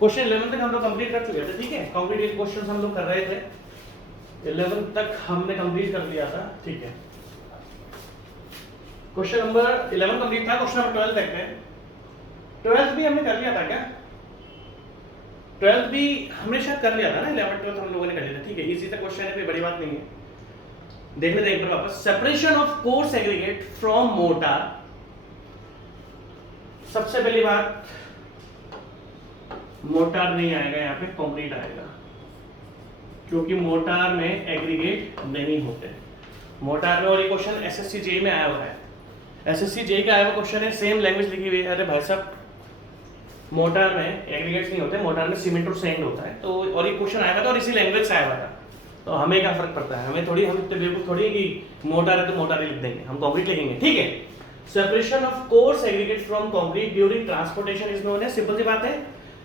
Question 11 तक हम लोग कंप्लीट कर चुके थे, ठीक है। कंक्रीट के क्वेश्चंस हम लोग कर रहे थे, 11 तक हमने कंप्लीट कर लिया था, ठीक है। क्वेश्चन नंबर 11 कंप्लीट था, क्वेश्चन नंबर 12 देखते हैं। 12 भी हमने कर लिया था क्या? 12 भी हमने शायद कर लिया था ना, 11 12 हम लोगों ने कर लिया था, ठीक है। इजी सा क्वेश्चन है, कोई बड़ी बात नहीं है। देखने दें एक बार वापस। Separation of coarse aggregate from mortar. सबसे पहली बात, मोर्टार नहीं आएगा यहाँ पे, कंक्रीट आएगा, क्योंकि मोर्टार में एग्रीगेट नहीं होते। मोर्टार में, और ये क्वेश्चन एसएससी जेई में आया हुआ है, एसएससी जेई का आया हुआ क्वेश्चन है, सेम लैंग्वेज लिखी हुई है। अरे भाई साहब, मोर्टार में एग्रीगेट्स नहीं होते, मोर्टार में सीमेंट और सैंड होता है। तो और ये क्वेश्चन आया था और इसी लैंग्वेज से आया हुआ था, तो हमें क्या फर्क पड़ता है? हमें थोड़ी, हम इतने बेवकूफ थोड़ी है कि मोर्टार है तो मोर्टार ही लिख देंगे, हम कंक्रीट लिखेंगे, ठीक है। Separation of coarse aggregate from concrete during transportation is known as, simple सी बात है,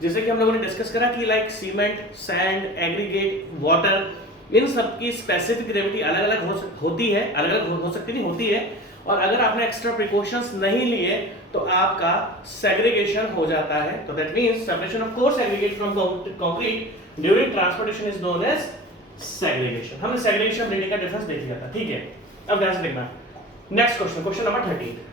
जैसे कि हम लोगों ने डिस्कस करा कि like cement, sand, aggregate, water, इन सब की स्पेसिफिक ग्रेविटी अलग अलग होती है, अलग अलग हो सकती नहीं, होती है। और अगर आपने एक्स्ट्रा प्रिकॉशंस नहीं लिए तो आपका सेग्रीगेशन हो जाता है। तो that means separation of coarse aggregate from concrete during transportation is known as segregation. हमने सेग्रीगेशन रेडिंग का डिफरेंस देख लिया था, ठीक है। अब ध्यान से देखना, next question, question number 13।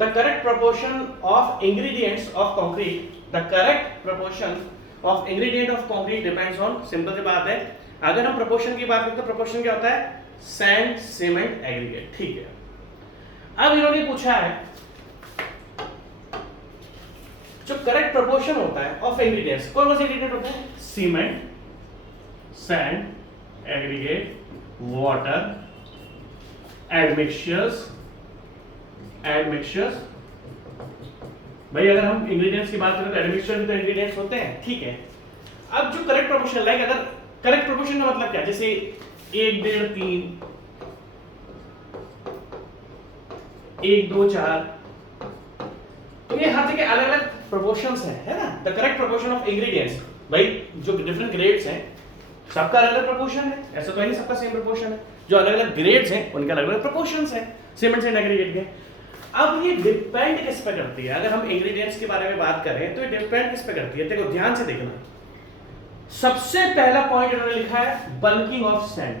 The correct proportion of ingredients of concrete, the correct proportion of ingredient of concrete depends on, simple सी बात है, अगर हम proportion की बात करते हैं तो proportion क्या होता है? सैंड, सीमेंट, एग्रीगेट, ठीक है। अब इन्होंने पूछा है जो करेक्ट प्रोपोर्शन होता है ऑफ इंग्रेडिएंट्स, कौन कौन से इंग्रेडिएंट होते हैं? Cement, sand, aggregate, water, admixtures. भाई अगर हम इंग्रेडिएंट्स की बात करें तो एडमिक्सचर में तो इंग्रेडिएंट्स होते हैं, ठीक है। अब जो करेक्ट प्रोपोर्शन, लाइक अगर करेक्ट प्रोपोर्शन का मतलब क्या, जैसे 1 1.5 3 1 2 4, तो ये हर जगह अलग अलग प्रोपोर्शंस है ना। The correct proportion of ingredients, भाई जो डिफरेंट ग्रेड्स हैं सबका अलग अलग प्रोपोर्शन है, ऐसा तो नहीं सबका सेम प्रोपोर्शन है। जो अलग अलग ग्रेड्स हैं उनके अलग अलग प्रोपोर्शंस हैं सीमेंट से एग्रीगेट के। अब ये डिपेंड किस पे करती है? अगर हम इंग्रेडिएंट्स के बारे में बात करें तो ये डिपेंड किस पे करती है? देखो ध्यान से देखना, सबसे पहला पॉइंट इन्होंने लिखा है बल्किंग ऑफ सैंड।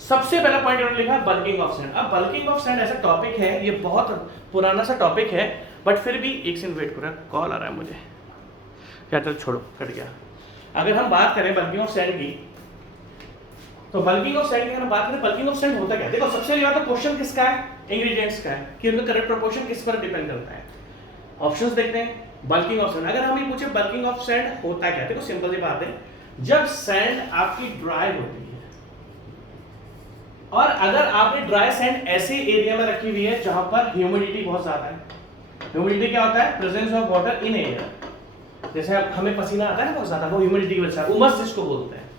सबसे पहला पॉइंट इन्होंने लिखा है बल्किंग ऑफ सैंड। अब बल्किंग ऑफ सैंड ऐसा टॉपिक है, ये बहुत पुराना सा टॉपिक है, बट फिर भी एक सेकंड वेट करो, कॉल आ रहा है मुझे, क्या चल छोड़ो, कट गया। अगर हम बात करें बल्किंग ऑफ सैंड की, तो बल्किंग ऑफ सैंड की अगर हम बात करें, बल्किंग ऑफ सैंड होता क्या है? देखो सबसे पहले तो क्वेश्चन किसका है? इंग्रेडिएंट्स का है, कि उनका करेक्ट प्रोपोर्शन किस पर डिपेंड करता है। ऑप्शंस देखते हैं। बल्किंग ऑफ सैंड, अगर हम ये पूछे बल्किंग ऑफ सैंड होता क्या है, देखो सिंपल सी बात है, जब सैंड आपकी ड्राई होती है, और अगर आपने ड्राई सैंड ऐसे एरिया में रखी हुई है जहां पर ह्यूमिडिटी बहुत ज्यादा है। ह्यूमिडिटी क्या होता है? Presence of water in air. जैसे हमें पसीना आता है ना बहुत ज्यादा, वो ह्यूमिडिटी की वजह से, उमस जिसको बोलते हैं।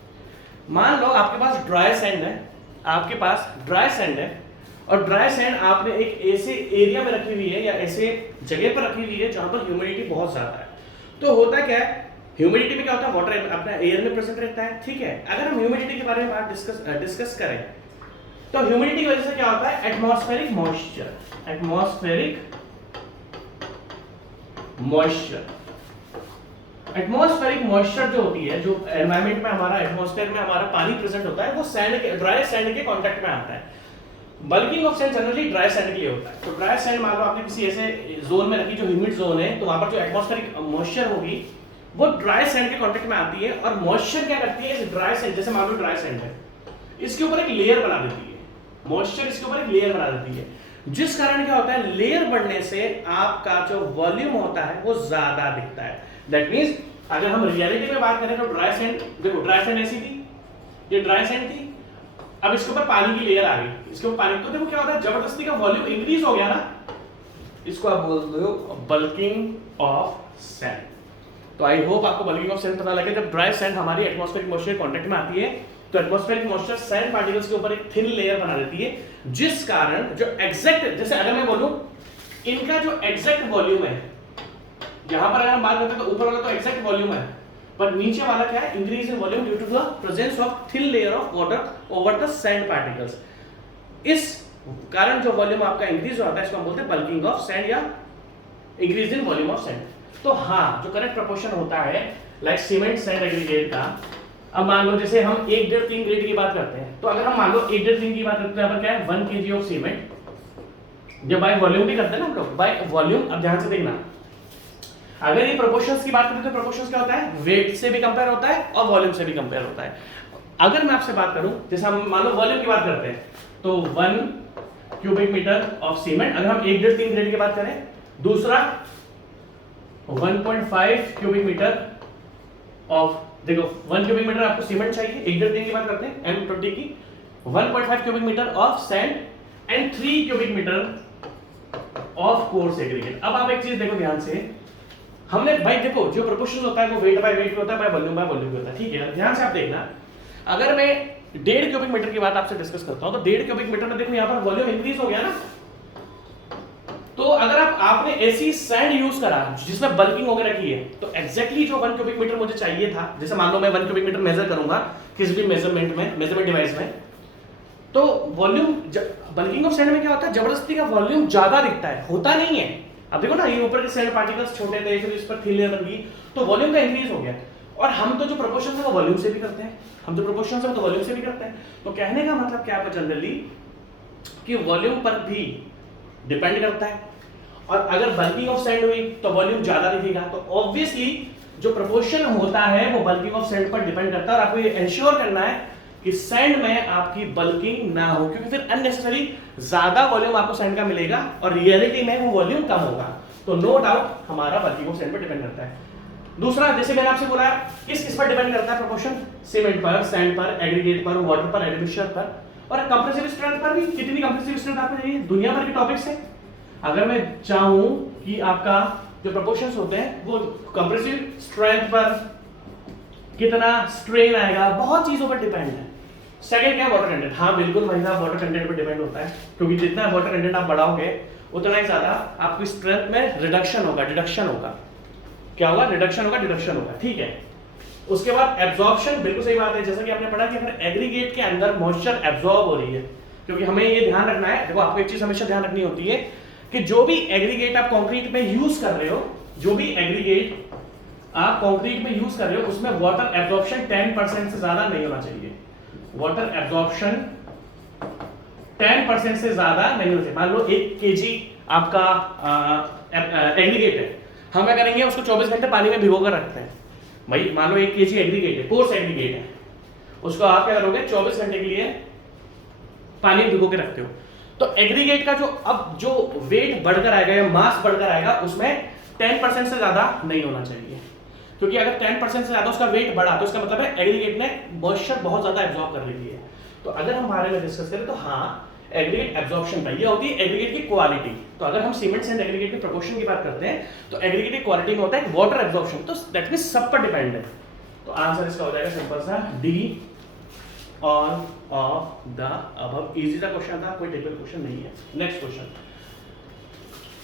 मान लो आपके पास ड्राई सैंड है, आपके पास ड्राई सैंड है, और ड्राई सैंड आपने एक ऐसे एरिया में रखी हुई है या ऐसे जगह पर रखी हुई है जहां पर ह्यूमिडिटी बहुत ज्यादा है। तो होता क्या है, ह्यूमिडिटी में क्या होता है? वाटर अपना एयर में प्रेजेंट रहता है, ठीक है। अगर हम ह्यूमिडिटी के बारे में बात डिस्कस करें तो ह्यूमिडिटी की वजह से क्या होता है? Atmospheric moisture. एटमॉस्फेरिक मॉइस्चर जो होती है, जो एनवायरनमेंट में हमारा, एटमॉस्फेयर में हमारा पानी प्रेजेंट होता है, वो सैंड के, ड्राई सैंड के कांटेक्ट में आता है। Bulking of sand generally dry sand के लिए होता है। तो ड्राई सैंड मान लो आपने किसी ऐसे जोन में रखी जो ह्यूमिड जोन है, तो वहां पर जो एटमॉस्फेरिक मॉइस्चर होगी वो ड्राई सैंड के कांटेक्ट में आती है, और मॉइस्चर क्या करती है? इस ड्राई सैंड, जैसे मान लो ड्राई सैंड है, इसके ऊपर एक लेयर बना देती है, मॉइस्चर इसके ऊपर एक लेयर बना देती है, जिस कारण क्या होता है? लेयर बढ़ने से आपका जो वॉल्यूम होता है वो ज्यादा दिखता है। दैट मींस अगर हम रियलिटी में बात करें तो ड्राई सैंड, देखो ड्राई सैंड ऐसी थी, ये ड्राई सैंड थी, अब इसके ऊपर पानी की लेयर आ गई, इसके ऊपर पानी, तो देखो क्या होता है? जबरदस्ती का वॉल्यूम इंक्रीज हो गया ना, इसको आप बोलते हो बल्किंग ऑफ सैंड। तो आई होप आपको बल्किंग ऑफ सैंड पता लगे। जब ड्राई सैंड हमारी एटमॉस्फेरिक मॉइस्चर कांटेक्ट में आती है तो एटमॉस्फेरिक मॉइस्चर सैंड पार्टिकल्स के ऊपर एक थिन लेयर बना देती है, जिस कारण जो एग्जैक्ट, जैसे अगर मैं बोलूं इनका जो एग्जैक्ट वॉल्यूम है, यहां पर अगर हम बात करते हैं तो ऊपर वाला तो एग्जैक्ट वॉल्यूम है, पर नीचे वाला क्या है? Increase in volume due to the presence of thin layer of water over the sand particles. इस कारण जो वॉल्यूम आपका इंक्रीज होता है इसको हम बोलते हैं बल्किंग ऑफ सैंड या increase in volume of sand. तो हाँ, जो करेक्ट प्रोपोर्शन होता है लाइक सीमेंट सैंड एग्रीगेट का, अब मान लो जैसे हम 1 1.5 3 ग्रेड की बात करते हैं, तो अगर हम मान लो 1 1.5 3 की बात करते हैं, यहाँ पर क्या है 1 kg ऑफ सीमेंट, जब बाय वॉल्यूम भी करते हैं ना हम लोग, बाय वॉल्यूम। अब ध्यान से देखना, अगर ये प्रोपोर्शंस की बात करें तो प्रोपोर्शंस क्या होता है, वेट से भी कंपेयर होता है और वॉल्यूम से भी कंपेयर होता है। अगर मैं आपसे बात करूं, जैसे हम मान लो वॉल्यूम की बात करते हैं, तो 1 क्यूबिक मीटर ऑफ सीमेंट, अगर हम 1 1.5 3 ग्रेड की बात करें, दूसरा 1.5 क्यूबिक मीटर ऑफ, देखो 1 क्यूबिक मीटर आपको सीमेंट चाहिए, 1 1.5 3 की बात करते हैं M20 की, 1.5 cubic metre of sand and 3 cubic metre of coarse aggregate. अब आप एक चीज देखो ध्यान से, हमने भाई देखो जो प्रोपोर्शन होता है वो वेट बाय वेट होता है, बाय वॉल्यूम भी होता है, ठीक है। ध्यान से आप देखना, अगर मैं 1.5 क्यूबिक मीटर की बात आपसे डिस्कस करता हूं, तो 1.5 क्यूबिक मीटर में देखो यहाँ पर वॉल्यूम इंक्रीज हो गया ना। तो अगर आपने ऐसी सैंड यूज करा जिसमें बल्किंग वगैरह की है, तो एग्जैक्टली जो 1 क्यूबिक मीटर मुझे चाहिए था, जैसे मान लो मैं 1 क्यूबिक मीटर मेजर करूंगा किसी भी मेजरमेंट डिवाइस में, तो वॉल्यूम बल्किंग ऑफ सैंड में क्या होता है, जबरदस्ती का वॉल्यूम ज्यादा दिखता है, होता नहीं है। अब देखो ना, ये ऊपर के सैंड पार्टिकल्स छोटे थे, फिर इस पर थिन लेयर बन गई, तो वॉल्यूम का इंक्रीज हो गया। और हम तो जो प्रोपोर्शन है वो वॉल्यूम से भी करते हैं, हम जो प्रोपोर्शन है वो तो वॉल्यूम से भी करते हैं। तो कहने का मतलब क्या है जनरली कि वॉल्यूम पर भी डिपेंड करता है, और अगर बल्किंग ऑफ सैंड हुई तो वॉल्यूम ज्यादा दिखेगा, तो ऑब्वियसली जो प्रोपोर्शन होता है वो बल्किंग ऑफ सैंड पर डिपेंड करता है। और आपको ये इंश्योर करना है कि सैंड में आपकी बल्किंग ना हो, क्योंकि फिर अननेसेसरी ज्यादा वॉल्यूम आपको सैंड का मिलेगा और रियलिटी में वो वॉल्यूम कम होगा। तो नो डाउट हमारा बल्किंग ऑफ सैंड पर डिपेंड करता है। दूसरा, जैसे मैंने आपसे बोला किस पर डिपेंड करता है प्रोपोर्शन, सीमेंट पर, सैंड पर, एग्रीगेट पर, वाटर पर, एडमिक्सचर पर, और कंप्रेसिव स्ट्रेंथ पर भी। कितनी कंप्रेसिव स्ट्रेंथ आपको चाहिए, दुनिया भर के टॉपिक्स है। अगर मैं चाहूं कि आपका जो प्रोपोर्शंस होते हैं वो कंप्रेसिव स्ट्रेंथ पर कितना स्ट्रेन आएगा, बहुत चीजों पर डिपेंड है। सेकंड क्या है, वाटर कंटेंट। हाँ बिल्कुल भाई साहब, वाटर कंटेंट पर डिपेंड होता है, क्योंकि जितना वाटर कंटेंट आप बढ़ाओगे उतना ही ज्यादा आपकी स्ट्रेंथ में रिडक्शन होगा, डिडक्शन होगा। क्या होगा, रिडक्शन होगा, डिडक्शन होगा, ठीक है। उसके बाद एब्जॉर्प्शन, बिल्कुल सही बात है, जैसा कि आपने पढ़ा कि अगर एग्रीगेट के अंदर मॉइस्चर एब्जॉर्ब हो रही है, क्योंकि हमें ये ध्यान रखना है, देखो आपको एक चीज हमेशा ध्यान रखनी होती है कि जो भी एग्रीगेट आप कंक्रीट में यूज कर रहे हो, जो भी एग्रीगेट आप कंक्रीट में यूज कर रहे हो, उसमें वाटर एब्जॉर्प्शन 10% से ज्यादा नहीं होना चाहिए। वाटर एब्जॉर्प्शन 10% से ज्यादा नहीं होना चाहिए। मान लो 1 kg आपका एग्रीगेट है, हम क्या करेंगे, उसको 24 घंटे पानी में भिगो कर रखते हैं। भाई मान लो 1 kg एग्रीगेट है, कोर्स एग्रीगेट है, उसको आप क्या करोगे, 24 घंटे के लिए पानी में भिगो के रखते हो। तो एग्रीगेट का जो वेट बढ़कर आएगा या मास बढ़कर आएगा, उसमें 10% से ज्यादा नहीं होना चाहिए, क्योंकि अगर 10% से ज्यादा उसका वेट बढ़ा तो उसका मतलब है एग्रीगेट ने मॉइस्चर बहुत ज्यादा एब्जॉर्ब कर ली है। तो अगर हम बारे में डिस्कस करें तो हाँ, एग्रीगेट एब्जॉर्प्शन का ये होती है एग्रीगेट की क्वालिटी। तो अगर हम सीमेंट एंड एग्रीगेट के प्रोपोर्शन की बात करते हैं, तो एग्रीगेट की क्वालिटी में होता है वाटर एब्जॉर्प्शन, तो दैट मींस सब पर डिपेंड है। तो आंसर इसका हो जाएगा सिंपल सा D, all of the above. Easy सा क्वेश्चन था, कोई टिपिकल क्वेश्चन नहीं है। Next question,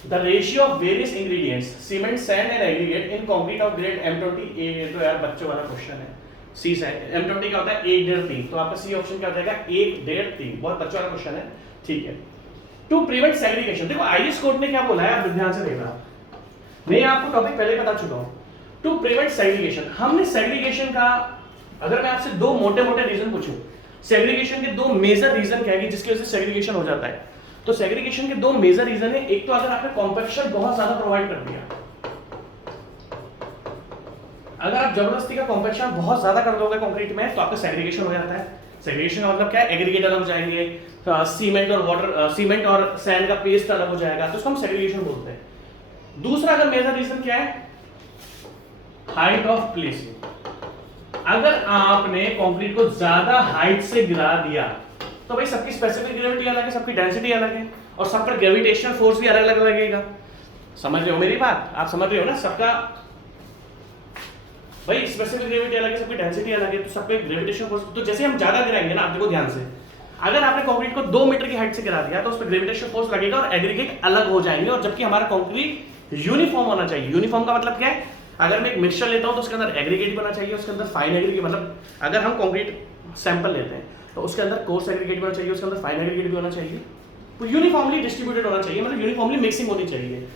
the ratio of various ingredients cement sand and aggregate in concrete of grade M20। ये तो यार बच्चों वाला क्वेश्चन है। सी सैंड M20 क्या होता है, 1 1.5 3, तो आपका सी ऑप्शन क्या हो जाएगा, 1 1.5 3। बहुत बच्चों वाला क्वेश्चन है, ठीक है। टू प्रिवेंट सेग्रीगेशन, देखो आईएएस कोड ने क्या बोला है, आप ध्यान से देखना, मैं आपको टॉपिक पहले बता चुका हूं। टू प्रिवेंट सेग्रीगेशन, हमने सेग्रीगेशन का, अगर मैं आपसे 2 मोटे-मोटे रीजन पूछूं, सेग्रीगेशन के 2 मेजर रीजन क्या है जिसकी वजह से सेग्रीगेशन हो जाता है, तो सेग्रीगेशन के 2 मेजर रीजन है। एक तो अगर आपने कॉम्पैक्शन बहुत ज्यादा प्रोवाइड कर दिया, अगर आप जबरदस्ती का कॉम्पैक्शन बहुत ज्यादा कर दोगे कंक्रीट में, तो आपका सेग्रीगेशन हो जाता है। सेग्रीगेशन का मतलब क्या है, एग्रीगेट अलग हो जाएंगे, सीमेंट और वाटर, सीमेंट और सैंड का पेस्ट अलग हो जाएगा, तो उसको हम सेग्रीगेशन बोलते हैं। दूसरा अगर मेजर रीजन क्या है, हाइट ऑफ प्लेसिंग। अगर आपने कंक्रीट को ज्यादा हाइट से गिरा दिया, तो भाई सबकी स्पेसिफिक ग्रेविटी अलग है, सबकी डेंसिटी अलग है, और सब पर ग्रेविटेशनल फोर्स भी अलग अलग लगेगा। समझ रहे हो मेरी बात, आप समझ रहे हो ना, सबका भाई स्पेसिफिक ग्रेविटी अलग है, सबकी डेंसिटी अलग है, तो सब पे ग्रेविटेशनल फोर्स, तो जैसे हम ज्यादा गिराएंगे ना, आप देखो ध्यान से, अगर आपने कंक्रीट को 2 मीटर की हाइट से गिरा दिया तो उस पर ग्रेविटेशनल फोर्स लगेगा और एग्रीगेट अलग हो जाएंगे, और जबकि हमारा कंक्रीट यूनिफॉर्म होना चाहिए। यूनिफॉर्म का मतलब क्या है, अगर मैं एक मिक्सचर लेता हूं तो उसके अंदर एग्रीगेट होना चाहिए, उसके अंदर फाइन एग्रीगेट, मतलब अगर हम कंक्रीट सैंपल लेते हैं तो उसके अंदर कोर्स एग्रीगेट भी होना चाहिए, उसके अंदर फाइन एग्रीगेट भी होना चाहिए, तो यूनिफॉर्मली डिस्ट्रीब्यूटेड होना चाहिए, मतलब यूनिफॉर्मली मिक्सिंग होनी चाहिए।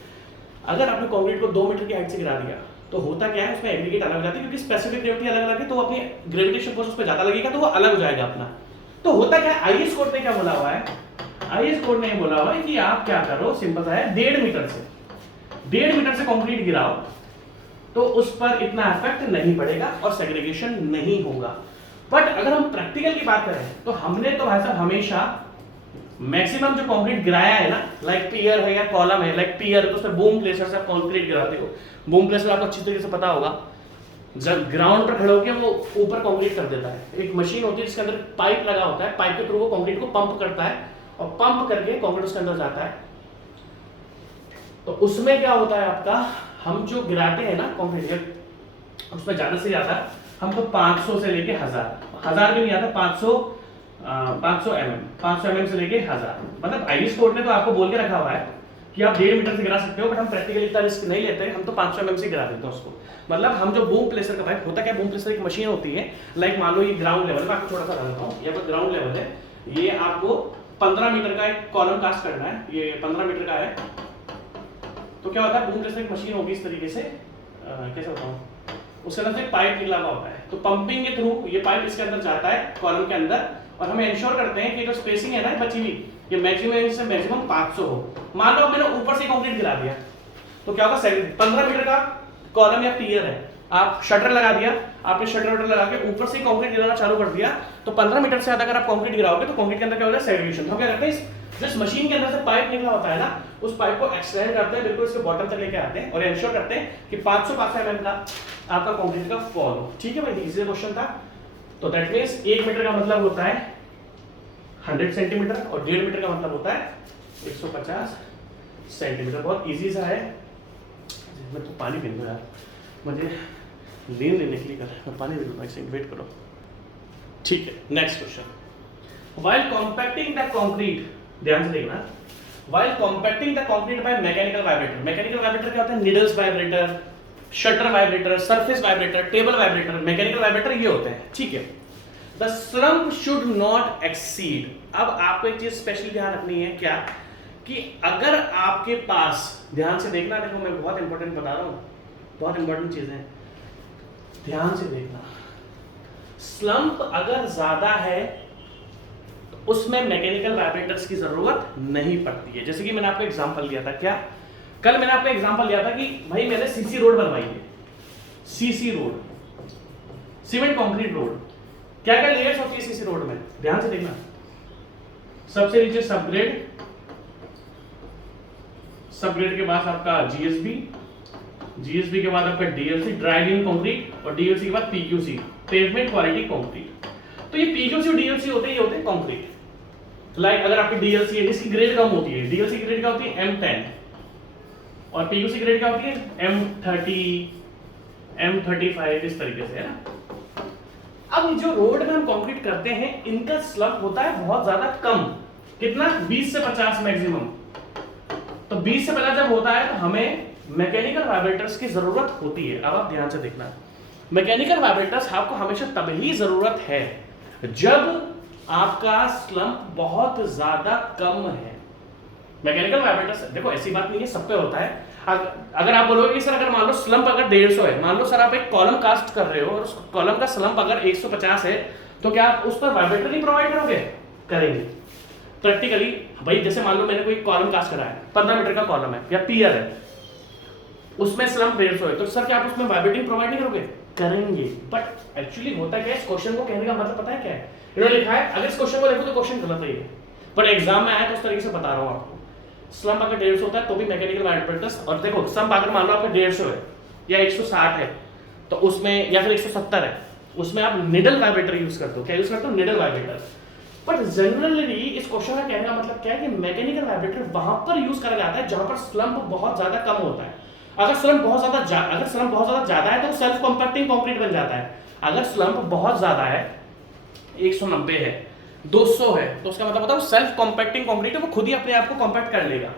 अगर आपने कंक्रीट को 2 मीटर की हाइट से गिरा दिया तो होता क्या है, उसमें एग्रीगेट अलग हो जाती है, क्योंकि स्पेसिफिक ग्रेविटी अलग अलग है, तो वो अपनी ग्रेविटेशन फोर्स उस पर ज्यादा लगेगा तो वो अलग हो जाएगा अपना। तो होता क्या है, आईएस कोड ने क्या बोला हुआ है, आईएस कोड ने बोला हुआ है कि आप क्या करो, सिंपल सा है, 1.5 मीटर से कंक्रीट गिराओ तो उस पर इतना इफेक्ट नहीं पड़ेगा और सेग्रीगेशन नहीं होगा। बट अगर हम प्रैक्टिकल की बात करें तो हमने तो भाई साहब हमेशा मैक्सिमम जो कंक्रीट गिराया है ना, लाइक पियर है या कॉलम है, लाइक पियर तो उसमें बूम प्लेसर से आप कंक्रीट गिराते हो, बूम प्लेसर आपको अच्छी तरीके से पता होगा, जब ग्राउंड पर खड़े होकर वो ऊपर कंक्रीट कर देता है। एक मशीन होती है जिसके अंदर पाइप लगा होता है, पाइप के थ्रू वो कंक्रीट को पंप करता है और पंप करके कंक्रीट उसके अंदर जाता है। तो उसमें क्या होता है आपका, हम जो गिराते हैं ना कंक्रीट, उसमें ज्यादा से ज्यादा हम तो 500 से लेके 1000 भी नहीं आता, 500 mm से लेके 1000, मतलब आईएस कोड ने तो आपको बोल के रखा हुआ है कि आप 1.5 मीटर से गिरा सकते हो, बट हम प्रैक्टिकली इतना रिस्क नहीं लेते, हम तो 500 mm से गिरा देते हैं उसको। मतलब हम जो बूम प्लेसर का पाइप होता है, क्या बूम प्लेसर एक मशीन होती है, लाइक मान लो ये ग्राउंड लेवल, मैं आपको थोड़ा सा बताता हूँ, यहाँ पर ग्राउंड लेवल है, ये आपको 15 मीटर का एक कॉलम कास्ट करना है, ये 15 मीटर का है। तो क्या होता है, बूम प्लेसर एक मशीन होगी इस तरीके से, कैसे बताऊँ, उसके अंदर से पाइप निकला हुआ होता है, तो पंपिंग के थ्रू ये पाइप इसके अंदर जाता है कॉलम के अंदर, और हमें इंश्योर करते हैं कि जो स्पेसिंग है ना बची हुई, ये मैक्सिमम से मैक्सिमम 500 हो। मान लो मैंने ऊपर से कंक्रीट गिरा दिया तो क्या होगा, 15 मीटर का कॉलम या पियर है, आप शटर लगा दिया, आपने शटर लगा के ऊपर से कंक्रीट गिराना चालू कर दिया, तो 15 मीटर से ज्यादा अगर आप कंक्रीट गिराओगे तो कंक्रीट के अंदर क्या होगा, सेग्रीगेशन। तो क्या करते हैं, जिस मशीन के अंदर से पाइप निकला होता है ना, उस पाइप को एक्सटेंड करते हैं, बिल्कुल इसके बॉटम तक लेके आते हैं और इंश्योर करते हैं कि 500 mm का आपका कंक्रीट का फॉल हो। ठीक है भाई, इजी क्वेश्चन था। तो दैट मींस 1 मीटर का मतलब होता है 100 सेंटीमीटर और 1.5 मीटर का मतलब होता है 150 सेंटीमीटर। बहुत इजी सा है। मैं तो पानी पी लूँ यार, मुझे नींद लेने के लिए कर, मैं पानी पी लूँ, एक सेकंड वेट करो। ठीक है, next question. While compacting the concrete, ध्यान से देखना, while compacting the concrete by mechanical vibrator. Mechanical vibrator क्या होता है, needles vibrator, shutter vibrator, surface vibrator, table vibrator, mechanical vibrator ये होते हैं। ठीक है, the slump should not exceed। अब आपको एक चीज स्पेशली ध्यान रखनी है, क्या कि अगर आपके पास, ध्यान से देखना, देखो मैं बहुत इंपॉर्टेंट बता रहा हूं, बहुत इंपॉर्टेंट चीजें, ध्यान से देखना। स्लंप अगर ज्यादा है तो उसमें मैकेनिकल वाइब्रेटर्स की जरूरत नहीं पड़ती है। जैसे कि मैंने आपको एग्जांपल दिया था, क्या कल मैंने आपको एग्जांपल दिया था कि भाई मैंने सीसी रोड बनवाई है, CC road, cement concrete road, क्या क्या लेयर्स होती है सीसी रोड में, ध्यान से देखना। सबसे नीचे सबग्रेड, सबग्रेड के बाद आपका जीएसबी, जीएसबी के बाद आपका डीएलसी, ड्राई लाइन कंक्रीट, और डीएलसी के बाद पीक्यूसी, पेवमेंट क्वालिटी कंक्रीट। तो ये पीक्यूसी और डीएलसी होते हैं, ये होते हैं कंक्रीट। लाइक अगर आपकी डीएलसी है, इसकी ग्रेड कम होती है, डीएलसी की ग्रेड क्या होती है M10, और पीक्यूसी ग्रेड क्या होती है M30, M35, इस तरीके से, है ना। अब जो रोड में हम कंक्रीट करते हैं, इनका स्लंप होता है बहुत ज्यादा कम, कितना, 20 से 50 मैक्सिमम। तो 20 से 50 जब होता है तो हमें मैकेनिकल वाइब्रेटर्स की जरूरत होती है। अब आप ध्यान से देखना, मैकेनिकल वाइब्रेटर्स आपको हमेशा तभी जरूरत है जब आपका स्लंप बहुत ज्यादा कम है। मैकेनिकल वाइब्रेटर्स, देखो ऐसी बात नहीं है, सब पे होता है। अगर आप बोलोगे कि सर अगर मान लो स्लंप अगर 150 है, मान लो सर आप एक कॉलम कास्ट कर रहे हो और उस कॉलम का स्लंप अगर 150 है, तो क्या आप उस पर वाइब्रेटर नहीं प्रोवाइड करोगे? करेंगे प्रैक्टिकली। भाई जैसे मान लो मैंने कोई कॉलम कास्ट करा है, 15 मीटर का कॉलम है या पियर है, उसमें स्लंप 150 है, तो सर क्या आप उसमें वाइब्रेटिंग प्रोवाइड नहीं करोगे? करेंगे। बट एक्चुअली होता क्या है, इस क्वेश्चन को कहने का मतलब पता है क्या है? इन्होंने लिखा है, अगर इस क्वेश्चन को देखो तो क्वेश्चन गलत है ये, बट एग्जाम में आया तो उस तरीके से बता रहा हूं आपको। स्लंप अगर 150 होता है तो भी मैकेनिकल वाइब्रेटर्स, और देखो स्लंप अगर मान लो आपका 150 है या 160 है तो उसमें, या फिर 170 है, उसमें आप निडल वाइब्रेटर यूज करते हो। क्या यूज करते हो? Needle vibrator. बट जनरली इस क्वेश्चन का कहने का मतलब क्या है कि मैकेनिकल वाइब्रेटर वहां पर यूज करा जाता है जहां पर स्लंप बहुत ज्यादा कम होता है। अगर स्लंप बहुत ज्यादा है तो सेल्फ कॉम्पैक्टिंग कंक्रीट बन जाता है। अगर स्लंप बहुत ज्यादा है, 190 है, 200 है, तो उसका मतलब होता है सेल्फ कॉम्पैक्टिंग कंक्रीट है, वो खुद ही अपने आप को कॉम्पैक्ट कर लेगा।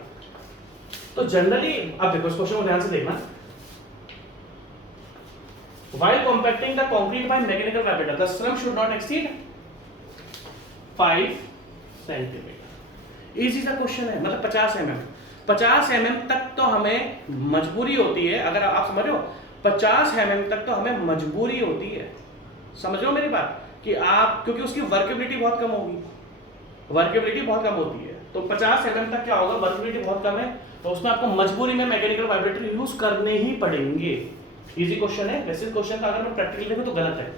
तो जनरली अब देखो इस क्वेश्चन को ध्यान से देखना, while compacting the concrete by mechanical vibrator the slump should not exceed 5 cm। Easy सा क्वेश्चन है, मतलब 50 mm। 50 mm तक तो हमें मजबूरी होती है, अगर आप समझ रहे हो 50 mm तक तो हमें मजबूरी होती है, समझ रहे हो मेरी बात, कि आप, क्योंकि उसकी वर्केबिलिटी बहुत कम होगी, वर्केबिलिटी बहुत कम होती है, तो 50 mm तक क्या होगा, वर्केबिलिटी बहुत कम है, तो उसमें आपको मजबूरी में मैकेनिकल वाइब्रेटर यूज करने ही पड़ेंगे। इजी क्वेश्चन है, वैसे क्वेश्चन का अगर मैं प्रैक्टिकल देखूं तो गलत है।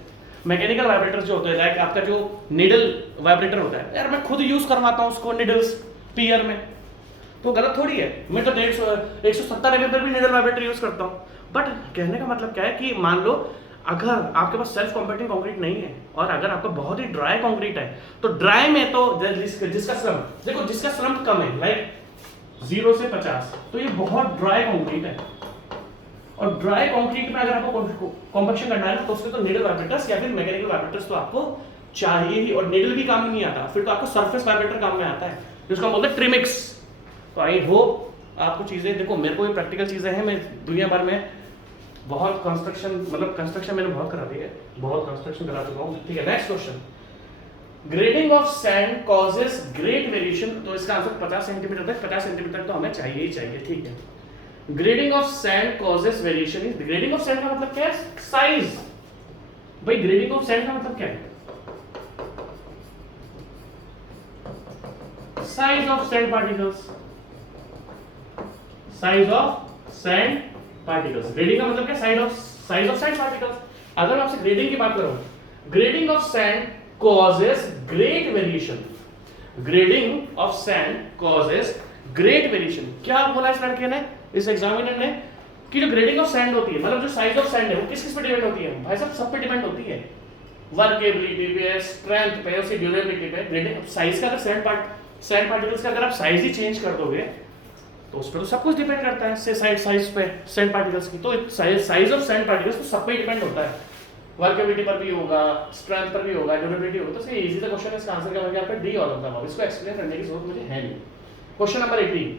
मैकेनिकल वाइब्रेटर जो होते हैं, लाइक आपका जो निडल वाइब्रेटर होता है, यार मैं खुद यूज करवाता हूं उसको निडल्स पियर में, तो गलत थोड़ी है, मैं तो 170 mm पर भी निडल वाइब्रेटर यूज करता हूं। बट कहने का मतलब क्या है कि मान लो अगर आपके पास सेल्फ कॉम्पैक्टिंग कंक्रीट नहीं है और अगर आपका बहुत ही ड्राई कंक्रीट है, तो ड्राई में तो जिसका स्लम्प, देखो जिसका स्लम्प कम है, लाइक 0 से 50, तो ये बहुत ड्राई कंक्रीट है, और ड्राई कंक्रीट में अगर आपको कॉम्पैक्शन करना है तो उसके तो निडल वाइब्रेटर्स या फिर मैकेनिकल वाइब्रेटर्स तो आपको चाहिए ही, और निडल भी काम नहीं आता, फिर तो आपको सरफेस वाइब्रेटर काम में आता है, जिसको हम बोलते हैं ट्रिमिक्स। तो आई होप आपको चीजें, देखो मेरे को भी प्रैक्टिकल चीजें हैं, मैं दुनिया भर में बहुत कंस्ट्रक्शन, मतलब कंस्ट्रक्शन मैंने बहुत करा दी है, बहुत कंस्ट्रक्शन करा चुका हूँ, ठीक है। Next question, grading of sand causes great variation, तो इसका आंसर 50 सेंटीमीटर तक, 50 सेंटीमीटर तो हमें चाहिए ही चाहिए, ठीक है। Grading of sand causes variation is, grading of sand का मतलब क्या है, साइज। भाई ग्रेडिंग ऑफ सैंड का मतलब क्या है, size of sand particles, size of sand particles. Grading का मतलब क्या, साइज ऑफ सैंड पार्टिकल्स। अगर मैं आपसे ग्रेडिंग की बात करूं, grading of sand causes great variation, grading of sand causes great variation। क्या बोला इस लड़के ने, इस एग्जामिनर ने, कि जो ग्रेडिंग ऑफ सैंड होती है, मतलब जो साइज ऑफ सैंड है वो किस किस पे डिपेंड होती है, भाई साहब सब पे डिपेंड होती है, वर्केबिलिटी पे, स्ट्रेंथ पे, उसकी ड्यूरेबिलिटी पे। ग्रेडिंग साइज का, अगर सैंड पार्टिकल्स का अगर आप साइज ही चेंज कर दोगे तो उस पर तो सब कुछ डिपेंड करता है, से साइज पे सैंड पार्टिकल्स की, तो साइज ऑफ सैंड पार्टिकल्स तो सब पे डिपेंड होता है, वर्केबिलिटी पर भी होगा, स्ट्रेंथ पर भी होगा, ड्यूरेबिलिटी होगा। तो इजी सा क्वेश्चन है, इसका आंसर क्या होगा, आपका D all of the above. इसको एक्सप्लेन करने की जरूरत मुझे है नहीं। Question number 18,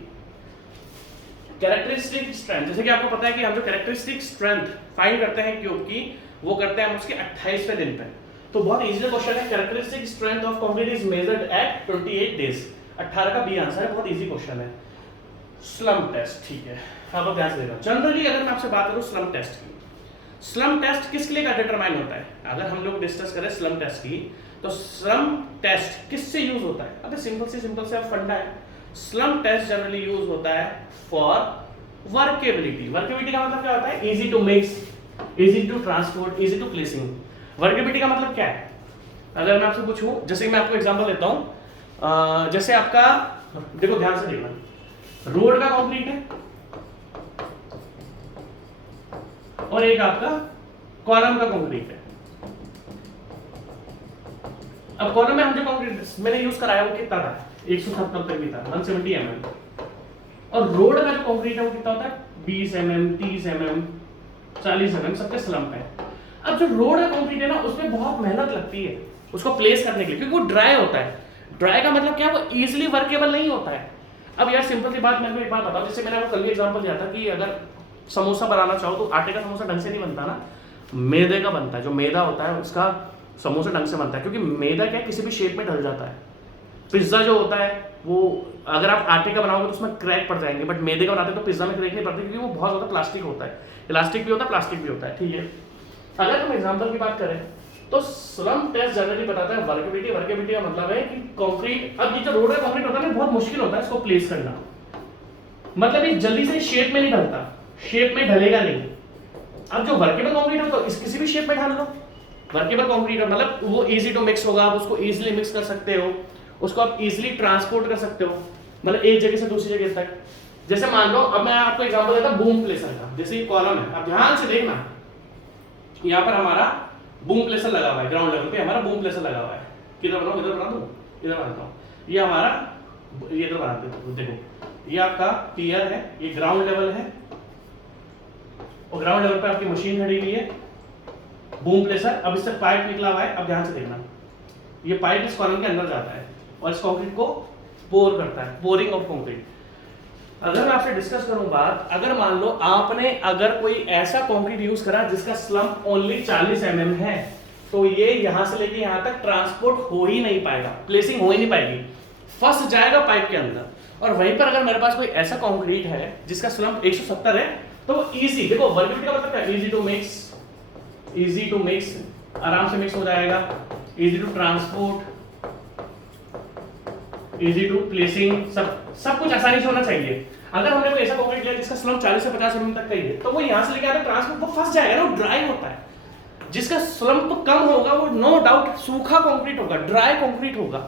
characteristic strength. जैसे कि आपको पता है कि हम जो कैरेक्टरिस्टिक स्ट्रेंथ फाइंड करते हैं क्यूब की, वो करते हैं हम उसके 28वें दिन पे। तो बहुत इजी क्वेश्चन है, characteristic strength of concrete is measured eight 28 days. 18 का बी आंसर है, बहुत इजी क्वेश्चन है। स्लम्प टेस्ट, ठीक है, आप ध्यान से देखो। जनरली अगर मैं आपसे बात करूं स्लम्प टेस्ट की, स्लम्प टेस्ट किसके लिए डिटरमाइन होता है, अगर हम लोग डिस्कस करें स्लम्प टेस्ट की, तो स्लम्प टेस्ट किससे यूज होता है, अगर सिंपल से फंडा है, स्लम्प टेस्ट जनरली यूज होता है फॉर वर्केबिलिटी। वर्केबिलिटी का मतलब क्या होता है, easy to mix, easy to transport, easy to placing. Workability का मतलब क्या है, अगर मैं आपसे पूछूं, जैसे मैं आपको एग्जांपल देता हूं, जैसे आपका, देखो ध्यान से देखना, रोड का कंक्रीट है और एक आपका कॉलम का कंक्रीट है। अब कॉलम में हम जो कंक्रीट मैंने यूज कराया वो कितना था, 170 तक भी था, 170 mm। और रोड का जो कंक्रीट है वो कितना होता है, 20 mm, 30 mm, 40 mm, सबके स्लम्प है। अब जो रोड का कंक्रीट है ना, उसमें बहुत मेहनत लगती है उसको प्लेस करने के लिए, क्योंकि वो ड्राई होता है। ड्राई का मतलब क्या है, वो इजिली वर्केबल नहीं होता है। अब यार सिंपल सी बात, मैं एक बात बताऊं, जैसे मैंने आपको कल भी एग्जांपल दिया था कि अगर समोसा बनाना चाहो तो आटे का समोसा ढंग से नहीं बनता ना, मैदे का बनता है। जो मैदा होता है उसका समोसा ढंग से बनता है, क्योंकि मैदा क्या है, किसी भी शेप में ढल जाता है। पिज्जा जो होता है वो अगर आप आटे का बनाओगे तो उसमें क्रैक पड़ जाएंगे, बट मैदे का बनाते हैं तो पिज्जा में क्रैक नहीं पड़ती, क्योंकि वो बहुत ज्यादा प्लास्टिक होता है, इलास्टिक भी होता है, प्लास्टिक भी होता है, ठीक है। अगर हम एग्जाम्पल की बात करें तो स्लम्प टेस्ट जनरली बताता है वर्केबिलिटी। वर्केबिलिटी का मतलब है कि कंक्रीट, अब ये जो रोड का कंक्रीट होता है ना, बहुत मुश्किल होता है इसको प्लेस करना, मतलब ये जल्दी से शेप में नहीं ढलता, शेप में ढलेगा नहीं। अब जो वर्केबल कंक्रीट है तो इस किसी भी शेप में ढाल लो, वर्केबल कंक्रीट है, मतलब वो इजी टू मिक्स होगा, आप उसको इजीली मिक्स कर सकते हो, उसको आप इजीली ट्रांसपोर्ट कर सकते हो, मतलब एक जगह से दूसरी जगह तक। जैसे मान लो, अब मैं आपको एग्जांपल देता हूं बूम प्लेसर का। जैसे ये कॉलम है, अब ध्यान से देखना, यहाँ पर हमारा बूम प्लेसर लगा हुआ है, ग्राउंड लेवल पे हमारा बूम प्लेसर लगा हुआ है। किधर बनाऊं, इधर बना दूं, इधर बनाता हूं, ये हमारा, ये इधर बनाते हैं, देखो ये आपका पियर है, ये ग्राउंड लेवल है, और ग्राउंड लेवल पे आपकी मशीन खड़ी हुई है, बूम प्लेसर। अब इससे पाइप निकला हुआ है, अब ध्यान से देखना, ये पाइप इस कॉलम के अंदर जाता है और इस कंक्रीट को पोर करता है, पोरिंग ऑफ कंक्रीट। अगर मैं आपसे डिस्कस करूं बात, अगर मान लो आपने अगर कोई ऐसा कंक्रीट यूज करा जिसका स्लम्प ओनली 40 mm है, तो ये यहां से लेके यहां तक ट्रांसपोर्ट हो ही नहीं पाएगा, प्लेसिंग हो ही नहीं पाएगी, फंस जाएगा पाइप के अंदर। और वहीं पर अगर मेरे पास कोई ऐसा कंक्रीट है जिसका स्लम्प 170 है तो वो इजी, देखो वर्बिलिटी का मतलब क्या है, इजी टू मिक्स, आराम से मिक्स हो जाएगा, easy to transport, easy to placing, सब कुछ आसानी से होना चाहिए। अगर हमने कोई ऐसा कंक्रीट लिया जिसका स्लम्प 40 से 50 mm तक का ही है तो वो यहां से लेके आते ट्रांसपोर्ट, वो फंस जाएगा ना, वो ड्राई होता है। जिसका स्लम्प कम होगा वो नो डाउट सूखा कंक्रीट होगा, ड्राई कंक्रीट होगा,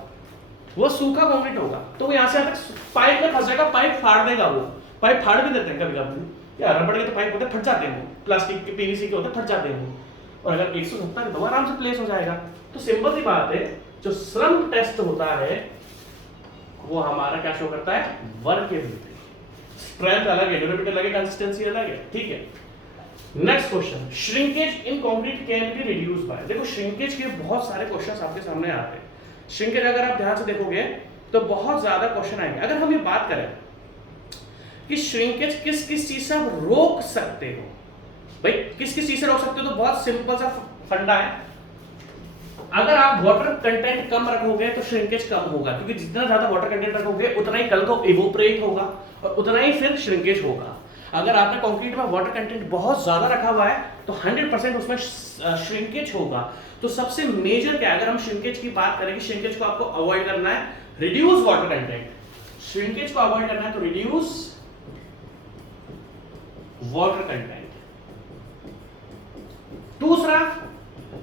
वो सूखा कंक्रीट होगा, तो वो यहां से तक पाइप में फंस जाएगा, पाइप फाड़ देगा। वो पाइप फाड़ भी देते हैं कभी कभी, या रबड़ के तो पाइप होते हैं फट जाते हैं, वो प्लास्टिक के पीवीसी के होते हैं फट जाते हैं वो, और अगर 170 है तो आराम से प्लेस हो जाएगा। तो सिंपल सी बात है, जो स्लम्प टेस्ट होता है वो हमारा क्या शो करता है, वर्केबिलिटी, स्ट्रेंथ अलग है, ड्यूरेबिलिटी अलग है, कंसिस्टेंसी अलग है, ठीक है। Next question, shrinkage in concrete can be reduced by. देखो श्रिंकेज के बहुत सारे क्वेश्चंस आपके सामने आते हैं। श्रिंकेज अगर आप ध्यान से देखोगे तो बहुत ज्यादा क्वेश्चन आएंगे। अगर हम ये बात करें कि श्रिंकेज किस किस चीज से आप रोक सकते हो, भाई किस किस चीज से रोक सकते हो, तो बहुत सिंपल सा फंडा है। अगर आप वाटर कंटेंट कम रखोगे तो श्रिंकेज कम होगा, क्योंकि जितना ज्यादा वाटर कंटेंट रखोगे उतना ही कल को इवोपरेट होगा और उतना ही फिर श्रिंकेज होगा। अगर आपने कंक्रीट में वाटर कंटेंट बहुत ज्यादा रखा हुआ है तो 100% उसमें श्रिंकेज होगा। तो सबसे मेजर क्या है, अगर हम श्रिंकेज की बात करें कि श्रिंकेज को आपको अवॉइड करना है, रिड्यूस वाटर कंटेंट। श्रिंकेज को अवॉइड करना है तो रिड्यूस वाटर कंटेंट। दूसरा,